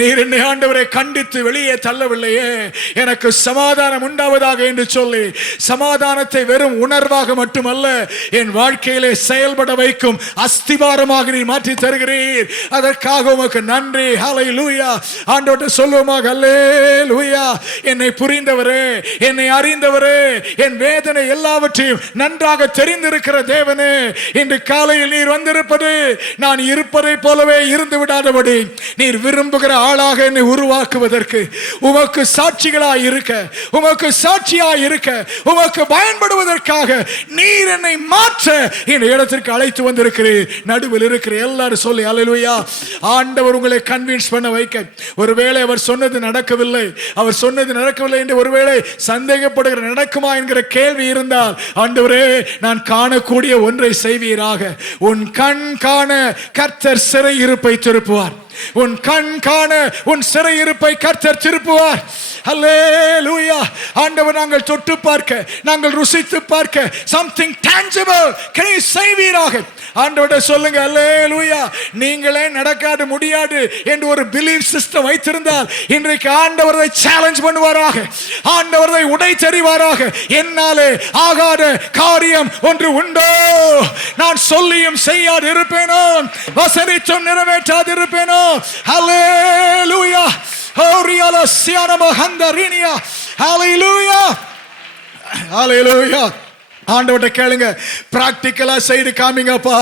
நீர் என்னை ஆண்டவரை கண்டித்து வெளியே தள்ளவில்லையே, எனக்கு சமாதானம் உண்டாவதாக என்று சொல்லி சமாதானத்தை வெறும் உணர்வாக மட்டுமல்ல, என் வாழ்க்கையிலே செயல்பட வைக்கும் அஸ்திவாரமாக நீ மாற்றி தருகிறீர். அதற்காக உமக்கு நன்றி. ஹல்லேலூயா. ஆண்டவர்ட்ட சொல்லுவோமாக, ஹல்லேலூயா. என்னை புரிந்தவரே, என்னை அறிந்தவரே, என் வேதனை எல்லாவற்றையும் நன்றாக தெரிந்திருக்கிற தேவனே, இன்று காலையில் நீர் வந்திருப்பது நான் இருப்பதை போலவே இருந்து விடாதபடி நீர் விரும்புகிற ஆளாக என்னை உருவாக்குவதற்கு, உமக்கு சாட்சிகளாய் இருக்க, உமக்கு சாட்சியாய் இருக்க, உமக்கு பயன்படுவதற்காக நீர் என்னை மாற்ற இந்த இடத்திற்கு அழைத்து வந்திருக்கிறீர். நடுவில் இருக்கிற எல்லாரும் சொல்லி அல்லேலூயா. ஆண்டவர் உங்களை கன்வின்ஸ் பண்ண வைக்க, ஒருவேளை அவர் சொன்னது நடக்கவில்லை, அவர் சொன்னது நடக்கவில்லை என்று ஒருவேளை சந்தேகப்படுகிற நடக்குமா என்கிற கேள்வி இருந்தால், ஆண்டவரே, நான் காணக்கூடிய ஒன்றை செய்வீராக. உன் கண் காண கர்த்தர் சிறையிருப்பை திருப்புவார். உன் கண் காண உன் சிறையிருப்பை கர்த்தர் திருப்புவார். ஹல்லேலூயா. ஆண்டவர், நாங்கள் தொட்டு பார்க்க, நாங்கள் ருசித்து பார்க்க something tangible கரை செய்வீராக. ஆண்டவரே சொல்லுங்க, அல்லேலூயா. நீங்களே நடக்காது முடியாது என்று ஒரு பிலீவ் சிஸ்டம் வைத்திருந்தால் இன்றைக்கு ஆண்டவரை சேலஞ்ச் பண்ணுவாராக, ஆண்டவரை உடை தெரிவாராக. என்னாலே ஆகாத காரியம் ஒன்று உண்டோ? நான் சொல்லியும் செய்யாது இருப்பேனோ, வசனித்தும் நிறைவேற்றாது இருப்பேனோ? ஹல்லேலூயா. ஹோரியால சியானம ஹந்தரினியா. ஹல்லேலூயா. ஹல்லேலூயா. ஆண்டவர்ட்ட கேளுங்க, பிராக்டிக்கலா செய்து காமிங்கப்பா.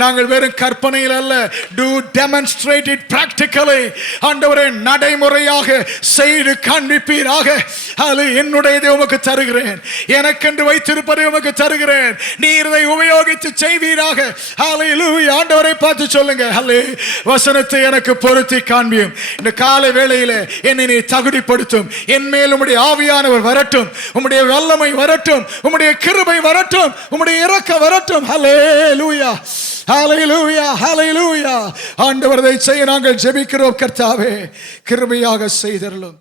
நாங்கள் வெறும் கற்பனையில் அல்ல, do demonstrate it practically. ஆண்டவரே, நடைமுறையாக செய்து காண்பிப்பீராக. என்னுடையதை உமக்கு தருகிறேன், எனக்கென்று வைத்திருப்பதை உமக்கு தருகிறேன், நீர் இதை உபயோகித்து செய்வீராக. ஹல்லேலூயா. ஆண்டவரை பார்த்து சொல்லுங்க, ஹல்லே, வசனத்தை எனக்கு பொருத்தி காண்பியும். இந்த காலை வேளையிலே என்னை நீ தகுதிப்படுத்தும். என் மேல் உம்முடைய ஆவியானவர் வரட்டும், உம்முடைய வல்லமை வரட்டும், உம்முடைய கிருபை வரட்டும், உம்முடைய இரக்கம் வரட்டும். ஹல்லேலூயா. ஹல்லேலூயா. ஹல்லேலூயா. ஆண்டவரை செய்ய நாங்கள் ஜெபிக்கிறோம். கர்த்தாவே, கிருபையாக செய்தருளும்.